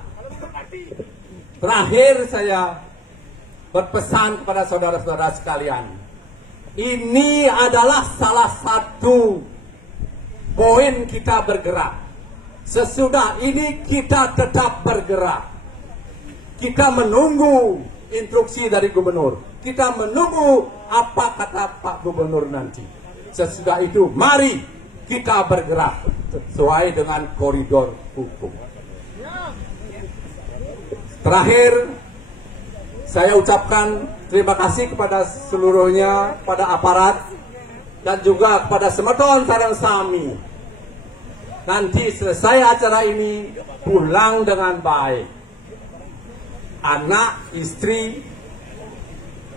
terakhir saya berpesan kepada saudara-saudara sekalian. Ini adalah salah satu poin kita bergerak. Sesudah ini kita tetap bergerak. Kita menunggu instruksi dari gubernur. Kita menunggu apa kata Pak Gubernur nanti. Sesudah itu mari kita bergerak sesuai dengan koridor hukum. Terakhir, saya ucapkan terima kasih kepada seluruhnya, pada aparat, dan juga kepada semeton sareng sami. Nanti selesai acara ini, pulang dengan baik. Anak, istri,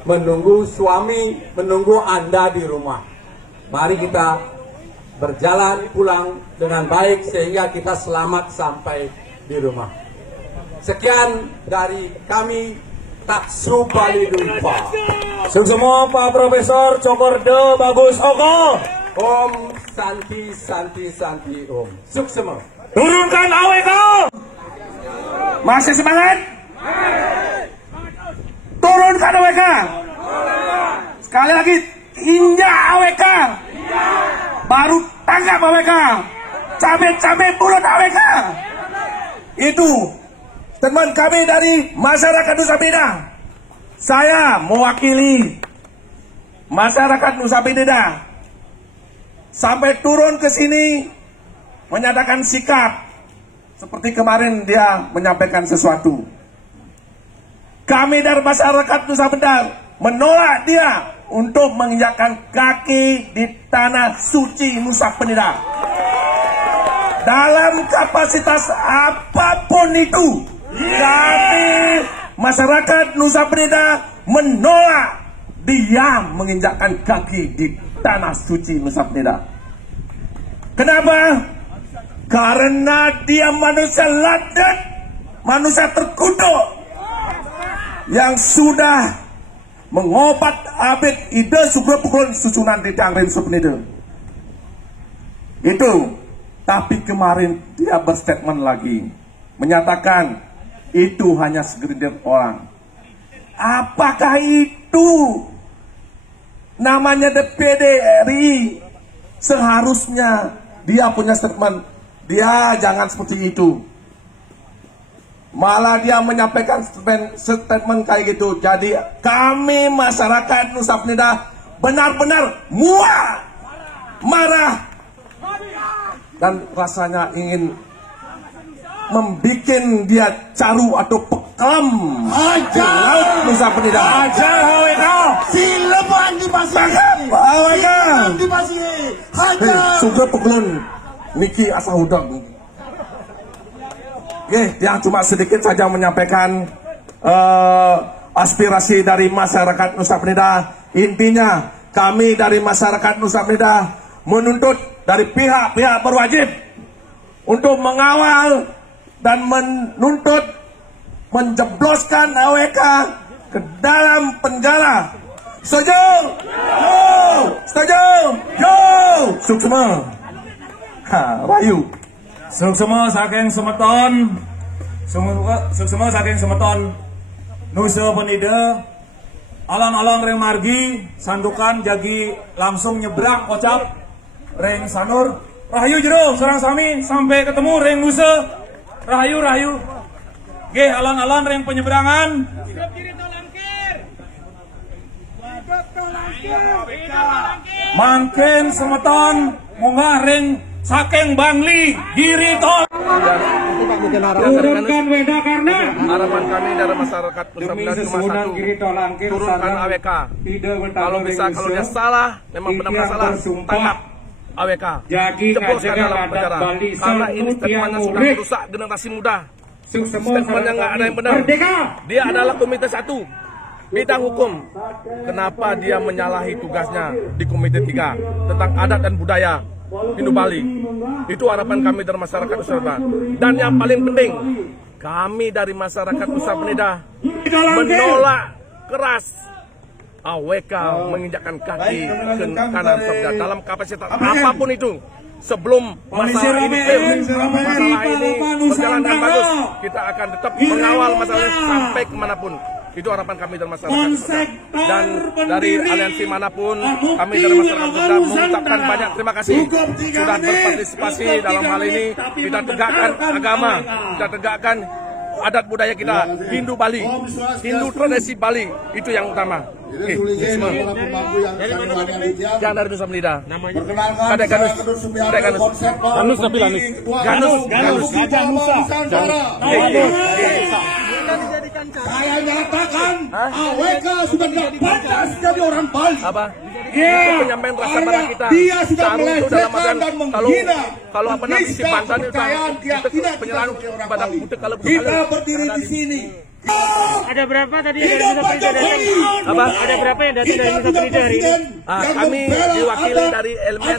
menunggu suami, menunggu Anda di rumah. Mari kita berjalan pulang dengan baik sehingga kita selamat sampai di rumah. Sekian dari kami, Taksu Bali 2. Semua Pak Profesor Cokordo Bagus Oko. Om Santi Santi Santi Om. Suksema. Turunkan AWK. Masih semangat? Turunkan AWK. Sekali lagi, injak AWK. Baru tangkap AWK. Cabai-cabai mulut AWK. Itu teman kami dari masyarakat Nusa Penida. Saya mewakili masyarakat Nusa Penida sampai turun ke sini menyatakan sikap seperti kemarin dia menyampaikan sesuatu. Kami dari masyarakat Nusa Penida menolak dia untuk menginjakkan kaki di tanah suci Nusa Penida dalam kapasitas apapun itu. Tapi masyarakat Nusa Penida menolak dia menginjakkan kaki di tanah suci Nusa Penida. Kenapa? Karena dia manusia ladet, manusia terkutuk yang sudah mengobat abid ide suku pukul susunan di Tangrin Nusa Penida. Itu. Tapi kemarin dia berstatement lagi, menyatakan itu hanya segelintir orang. Apakah itu namanya DPD RI? Seharusnya dia punya statement. Dia jangan seperti itu. Malah dia menyampaikan statement kayak gitu. Jadi kami masyarakat Nusa Penida benar-benar muak, marah, dan rasanya ingin membikin dia caru atau pekelam di laut Nusa Penida. Ajar HWK. Silapan di pasir. Silapan di pasir. Hajar. Sudah pekelun Niki asa udang. Yang cuma sedikit saja menyampaikan aspirasi dari masyarakat Nusa Penida. Intinya kami dari masyarakat Nusa Penida menuntut dari pihak-pihak berwajib untuk mengawal dan menuntut menjebloskan AWK ke dalam penjara. Setuju? Yo! Setuju? Yo! Suksma. Rayu. Suksma saking semeton. Suksma saking semeton Nusa Penida. Alon-alon reng margi sandukan jagi langsung nyebrang kocap reng sanur. Rahayu jero serang sami sampai ketemu reng Nusa. Rahayu. Ge alon-alon reng penyeberangan. Mangken semeton munggah reng saking Bangli Giri tol. Turunkan weda karena Harapan kami dari masyarakat Nusa Penida cuma satu, turunkan AWK. Kalau bisa, kalau dia salah, memang benar-benar salah, tangkap AWK, jebloskan dalam penjara. Karena ini statementnya sudah merusak generasi muda. Statementnya nggak ada yang benar. Dia adalah Komite 1 bidang hukum. Kenapa dia menyalahi tugasnya di Komite 3 tentang adat dan budaya Hindu Bali? Itu harapan kami dari masyarakat Nusa Penida. Dan yang paling penting, kami dari masyarakat Nusa Penida menolak keras AWK menginjakkan kaki ke tanah Nusa Penida dalam kapasitas apapun itu. Sebelum masalah ini berjalan dengan bagus, kita akan tetap mengawal masalah ini sampai kemanapun. Itu harapan kami dari masyarakat. Dan dari aliansi manapun, kami dari masyarakat sudah mengucapkan banyak terima kasih sudah berpartisipasi dalam hal ini. Kita tegakkan agama, kita tegakkan adat budaya kita, Hindu Bali, Hindu tradisi Bali, itu yang utama. Oke, semua. Jangan dari Nusa Penida. Kadek Ganus. Ganus tapi Lanus. Ganus. Gajah Nusa. Saya nyatakan AWK sudah tidak pantas jadi orang Bali. Apa? Itu penyampaian rasa marah kita. Dia sudah Caru itu dalam melecehkan dan menghina. kalau apa nanti si Bantan itu penyelaan pada putih kalau kita berdiri di sini. Ada berapa tadi dari Nusa Penida datang? Apa? Ada berapa yang datang dari Nusa Penida hari ini? Kami diwakili dari elemen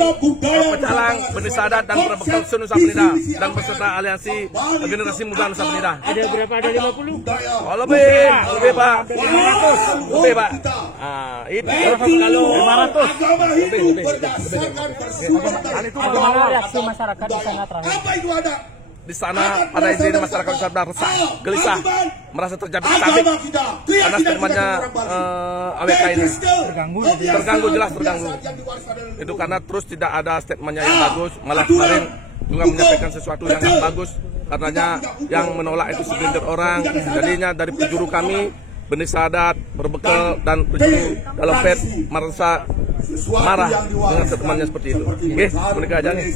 pecalang, benih sadat dan berbekal Nusa Penida dan beserta aliansi generasi muda Nusa Penida. Ada berapa? Ada 50? Oh, lebih Pak. 500. Lebih Pak. Itu kalau 500. Agama Hindu berdasarkan persuatan. Bagaimana reaksi masyarakat di sana terakhir? Apa itu ada? Di sana pada intinya masyarakat sudah resah, gelisah, merasa terjadi sabit karena statementnya AWK ini terganggu, jelas terganggu. Itu karena terus tidak ada statementnya yang bagus, malah kemarin juga menyampaikan sesuatu yang bagus, karenanya yang menolak itu segelintir orang. Jadinya dari penjuru kami, benih sadat, berbekal dan penjuru dalam pet merasa marah dengan statementnya seperti itu. Oke, menikah aja nih.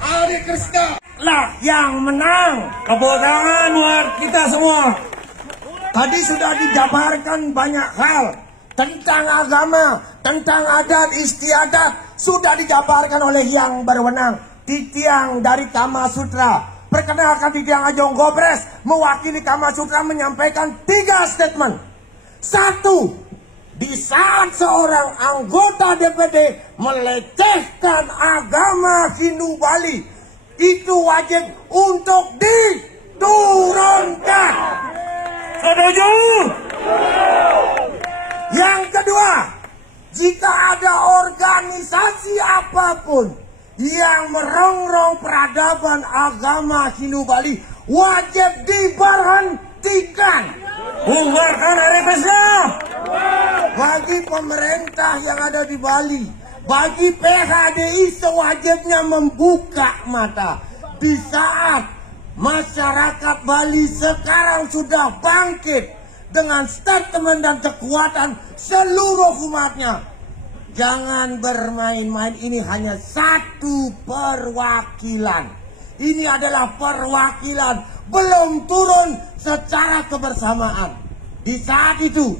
Adi Krishna lah yang menang. Kemenangan buat kita semua. tadi sudah dijabarkan banyak hal tentang agama, tentang adat istiadat, sudah dijabarkan oleh yang berwenang. Titiang dari Kama Sutra Perkenalkan Didiang Ajong Gobres mewakili Kamasutra menyampaikan 3 statement. 1. Di saat seorang anggota DPD melecehkan agama Hindu Bali, itu wajib untuk diturunkan. Setuju. Yang kedua, jika ada organisasi apapun yang merongrong peradaban agama Hindu Bali, wajib diberhentikan. Bubarkan RFS-nya. Bagi pemerintah yang ada di Bali, bagi PHDI sewajibnya membuka mata. Di saat masyarakat Bali sekarang sudah bangkit dengan statement dan kekuatan seluruh umatnya. Jangan bermain-main, ini hanya satu perwakilan. Ini adalah perwakilan, belum turun secara kebersamaan. Di saat itu,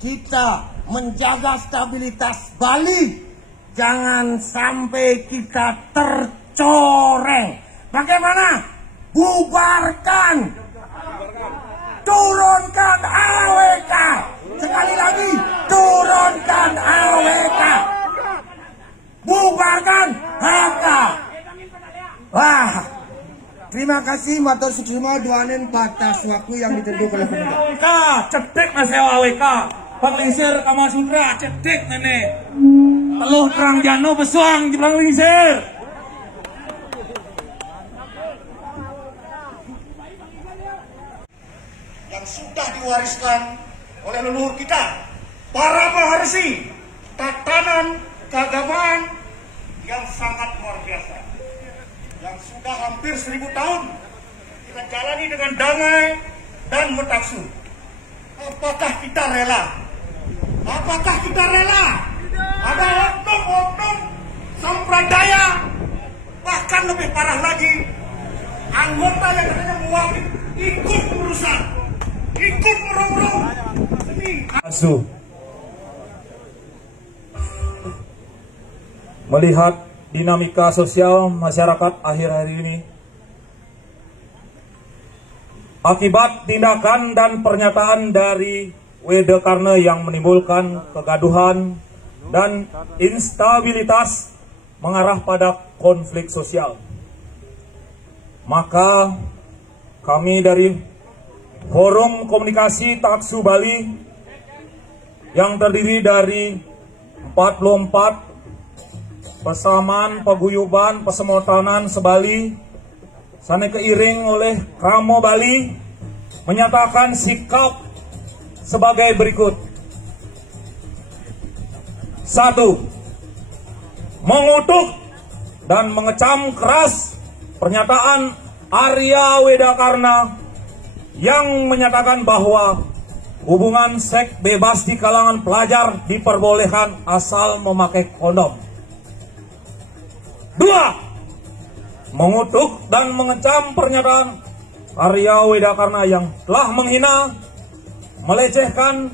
kita menjaga stabilitas Bali. Jangan sampai kita tercoreng. Bagaimana? Bubarkan. Turunkan AWK. Sekali lagi, turunkan AWK. Bubarkan HK. Wah, terima kasih matur suksima duanen batas waktu yang ditentukan oleh pemerintah. AWK, cetek nasi AWK. Panglingsir Kamasutra, cetek nenek. Teluh terang jano besuang di Panglingsir. Yang sudah diwariskan oleh leluhur kita, para maharsi, tatanan keagamaan yang sangat luar biasa, yang sudah hampir 1000 tahun kita jalani dengan damai dan bertaksu. Apakah kita rela? Apakah kita rela? Ada oknum-oknum sampradaya, bahkan lebih parah lagi, anggota yang katanya mewakili ikut merusak, ikut merongrong. Melihat dinamika sosial masyarakat akhir-akhir ini, akibat tindakan dan pernyataan dari Wedekarna yang menimbulkan kegaduhan dan instabilitas mengarah pada konflik sosial, maka kami dari Forum Komunikasi Taksu Bali yang terdiri dari 44 Pesaman Paguyuban Pesemotanan Sebali sana keiring oleh Kramo Bali menyatakan sikap sebagai berikut. 1. Mengutuk dan mengecam keras pernyataan Arya Wedakarna yang menyatakan bahwa hubungan seks bebas di kalangan pelajar diperbolehkan asal memakai kondom. 2. Mengutuk dan mengecam pernyataan Arya Wedakarna yang telah menghina, melecehkan,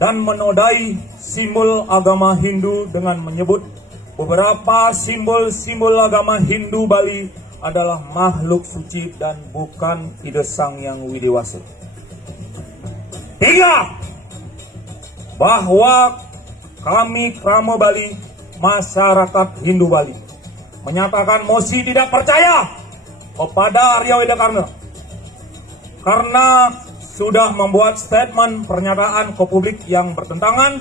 dan menodai simbol agama Hindu dengan menyebut beberapa simbol-simbol agama Hindu Bali adalah makhluk suci dan bukan ide Sang Yang Widiwasa. 3. Bahwa kami Kramo Bali, masyarakat Hindu Bali, menyatakan mosi tidak percaya kepada Arya Wedakarna karena sudah membuat statement pernyataan ke publik yang bertentangan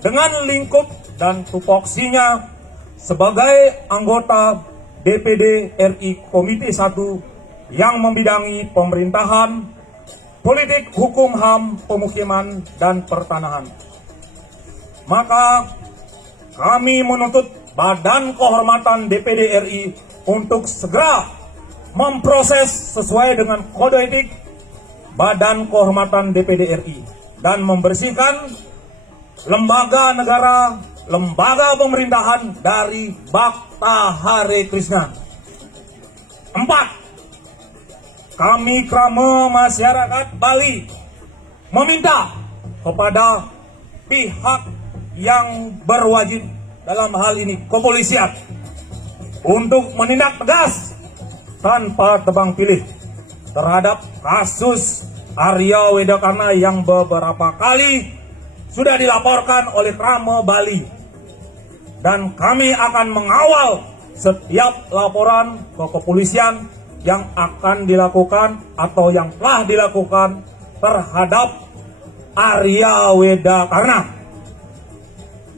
dengan lingkup dan tupoksinya sebagai anggota DPD RI Komite 1 yang membidangi pemerintahan, politik, hukum, HAM, pemukiman, dan pertanahan. Maka kami menuntut Badan Kehormatan DPD RI untuk segera memproses sesuai dengan kode etik Badan Kehormatan DPD RI dan membersihkan lembaga negara, lembaga pemerintahan dari Bhakta Hare Krishna. 4. Kami Krama masyarakat Bali meminta kepada pihak yang berwajib dalam hal ini kepolisian untuk menindak tegas tanpa tebang pilih terhadap kasus Arya Wedakarna yang beberapa kali sudah dilaporkan oleh Krama Bali. Dan kami akan mengawal setiap laporan ke kepolisian yang akan dilakukan atau yang telah dilakukan terhadap Arya Wedakarna.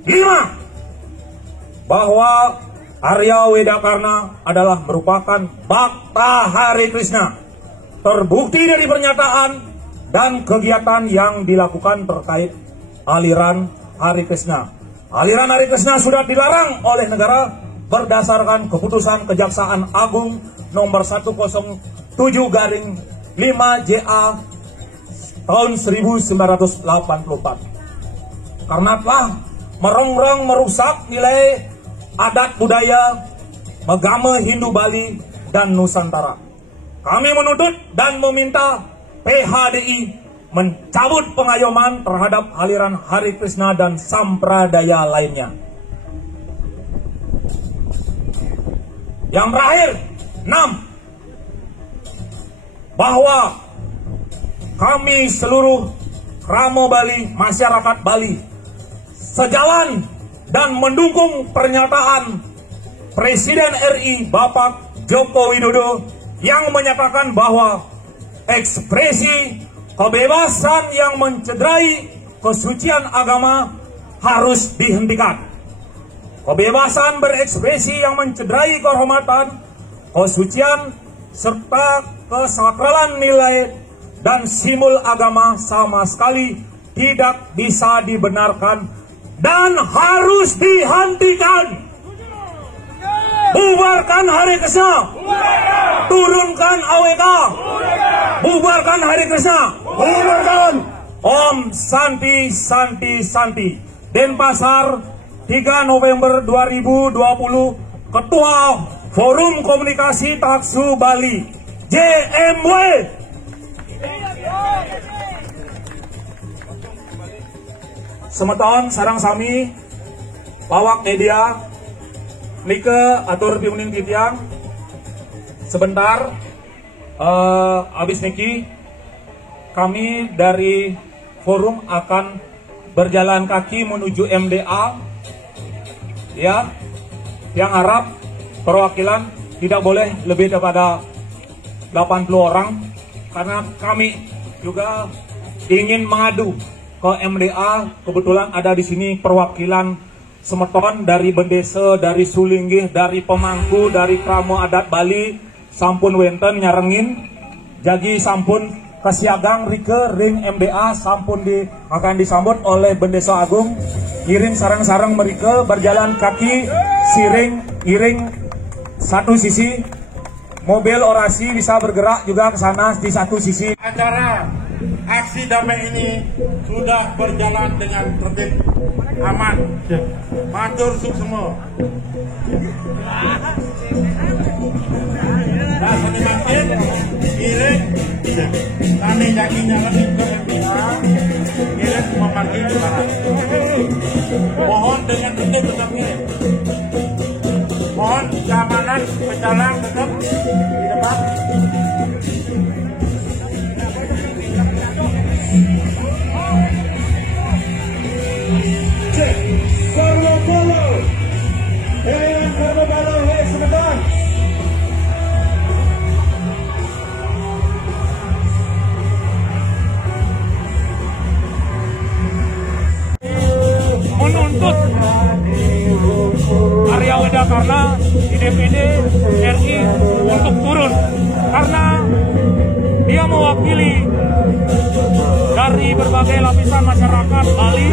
5. Bahwa Arya Wedakarna adalah merupakan Bhakta Hare Krishna. Terbukti dari pernyataan dan kegiatan yang dilakukan terkait aliran Hare Krishna. Aliran Hare Krishna sudah dilarang oleh negara berdasarkan keputusan Kejaksaan Agung nomor 107/5JA tahun 1984. Karena telah merongrong merusak nilai adat budaya agama Hindu Bali dan Nusantara. Kami menuntut dan meminta PHDI mencabut pengayoman terhadap aliran Hare Krishna dan sampradaya lainnya. Yang terakhir, 6. Bahwa kami seluruh Krama Bali, masyarakat Bali, sejalan dan mendukung pernyataan Presiden RI Bapak Joko Widodo yang menyatakan bahwa ekspresi kebebasan yang mencederai kesucian agama harus dihentikan. Kebebasan berekspresi yang mencederai kehormatan, kesucian, serta kesakralan nilai dan simbol agama sama sekali tidak bisa dibenarkan dan harus dihentikan. Bubarkan Hare Krishna, turunkan AWK, bubarkan Hare Krishna, bubarkan. Om Santi Santi Santi. Denpasar, 3 November 2020, Ketua Forum Komunikasi Taksu Bali, JMW. Semeton sarang sami lawak media Nike atur piuning titiang sebentar habis niki kami dari forum akan berjalan kaki menuju MDA ya, yang harap perwakilan tidak boleh lebih daripada 80 orang karena kami juga ingin mengadu ke MDA. Kebetulan ada di sini perwakilan Semeton dari Bendesa, dari Sulinggih, dari Pemangku, dari Krama Adat Bali, sampun wenten nyarengin, jadi sampun kesiagang rike ring MDA sampun akan disambut oleh Bendesa Agung, iring sarang-sarang mereka berjalan kaki, siring, iring satu sisi, mobil orasi bisa bergerak juga ke sana di satu sisi. Acara aksi damai ini sudah berjalan dengan tertib, aman. Matur suksemo. Nah, seni makin iring tani jaginya lebih ke MPA, iring memakai di barat. Mohon dengan tertib tetap iring. Mohon keamanan pejalan tetap di depan. Menuntut Arya Wedakarna di DPD RI untuk turun karena dia mewakili dari berbagai lapisan masyarakat Bali,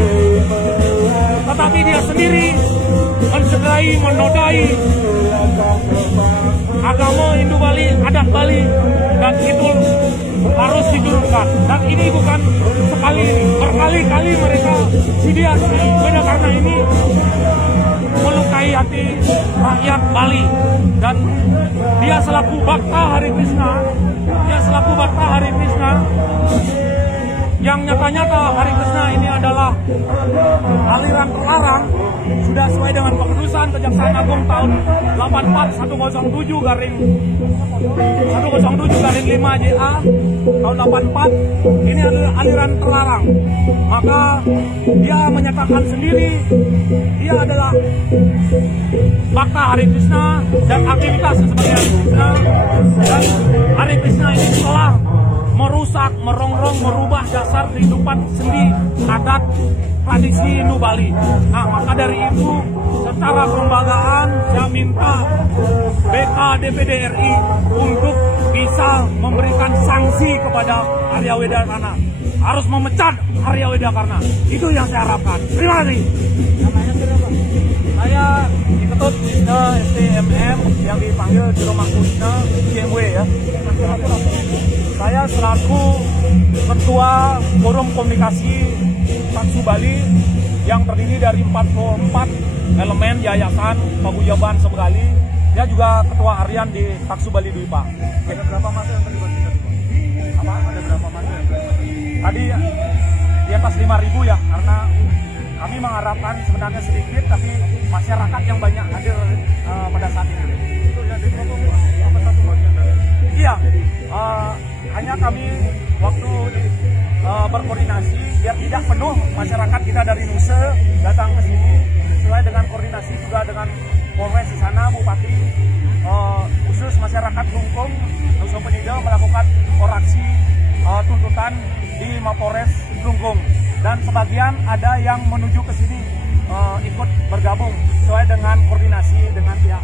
tetapi dia sendiri mencederai, menodai agama Hindu Bali, adat Bali, dan itu harus diturunkan. Dan ini bukan sekali ini, berkali-kali mereka dia karena ini melukai hati rakyat Bali. Dan dia selaku Bhakta Hare Krishna, yang nyata-nyata Hare Krishna ini adalah aliran terlarang sudah sesuai dengan keputusan Kejaksaan Agung tahun 84-107/5JA tahun 84. Ini adalah aliran terlarang. Maka dia menyatakan sendiri dia adalah Bhakta Hare Krishna dan aktivitas sebagai Hare Krishna, dan Hare Krishna ini telah merusak, merongrong, merubah dasar kehidupan sendi, adat, tradisi Hindu Bali. Nah, maka dari itu secara kelembagaan saya minta BK DPD RI untuk bisa memberikan sanksi kepada Arya Widakarna, harus memecat Arya Widakarna. Itu yang saya harapkan. Terima kasih. Saya diketut ke STMM yang dipanggil Jero Mangkusna JMW ya. Saya selaku Ketua Forum Komunikasi Paksu Bali yang terdiri dari 44 elemen Yayasan Paguyuban Sebegali. Dia juga Ketua Harian di Paksu Bali Dwipa. Ada berapa masa yang terlibat? Apa? Ada berapa masa yang terlibat? Tadi di atas 5.000 ya, karena kami mengharapkan sebenarnya sedikit, tapi masyarakat yang banyak hadir pada saat itu. Itu jadi apa satu bagian dari? Iya, hanya kami waktu berkoordinasi biar tidak penuh masyarakat kita dari Nuse datang ke sini, sesuai dengan koordinasi juga dengan Polres di sana, Bupati, khusus masyarakat Lungkung, Nusa Penida melakukan orasi tuntutan di Mapores Lungkung, dan sebagian ada yang menuju ke sini ikut bergabung sesuai dengan koordinasi dengan pihak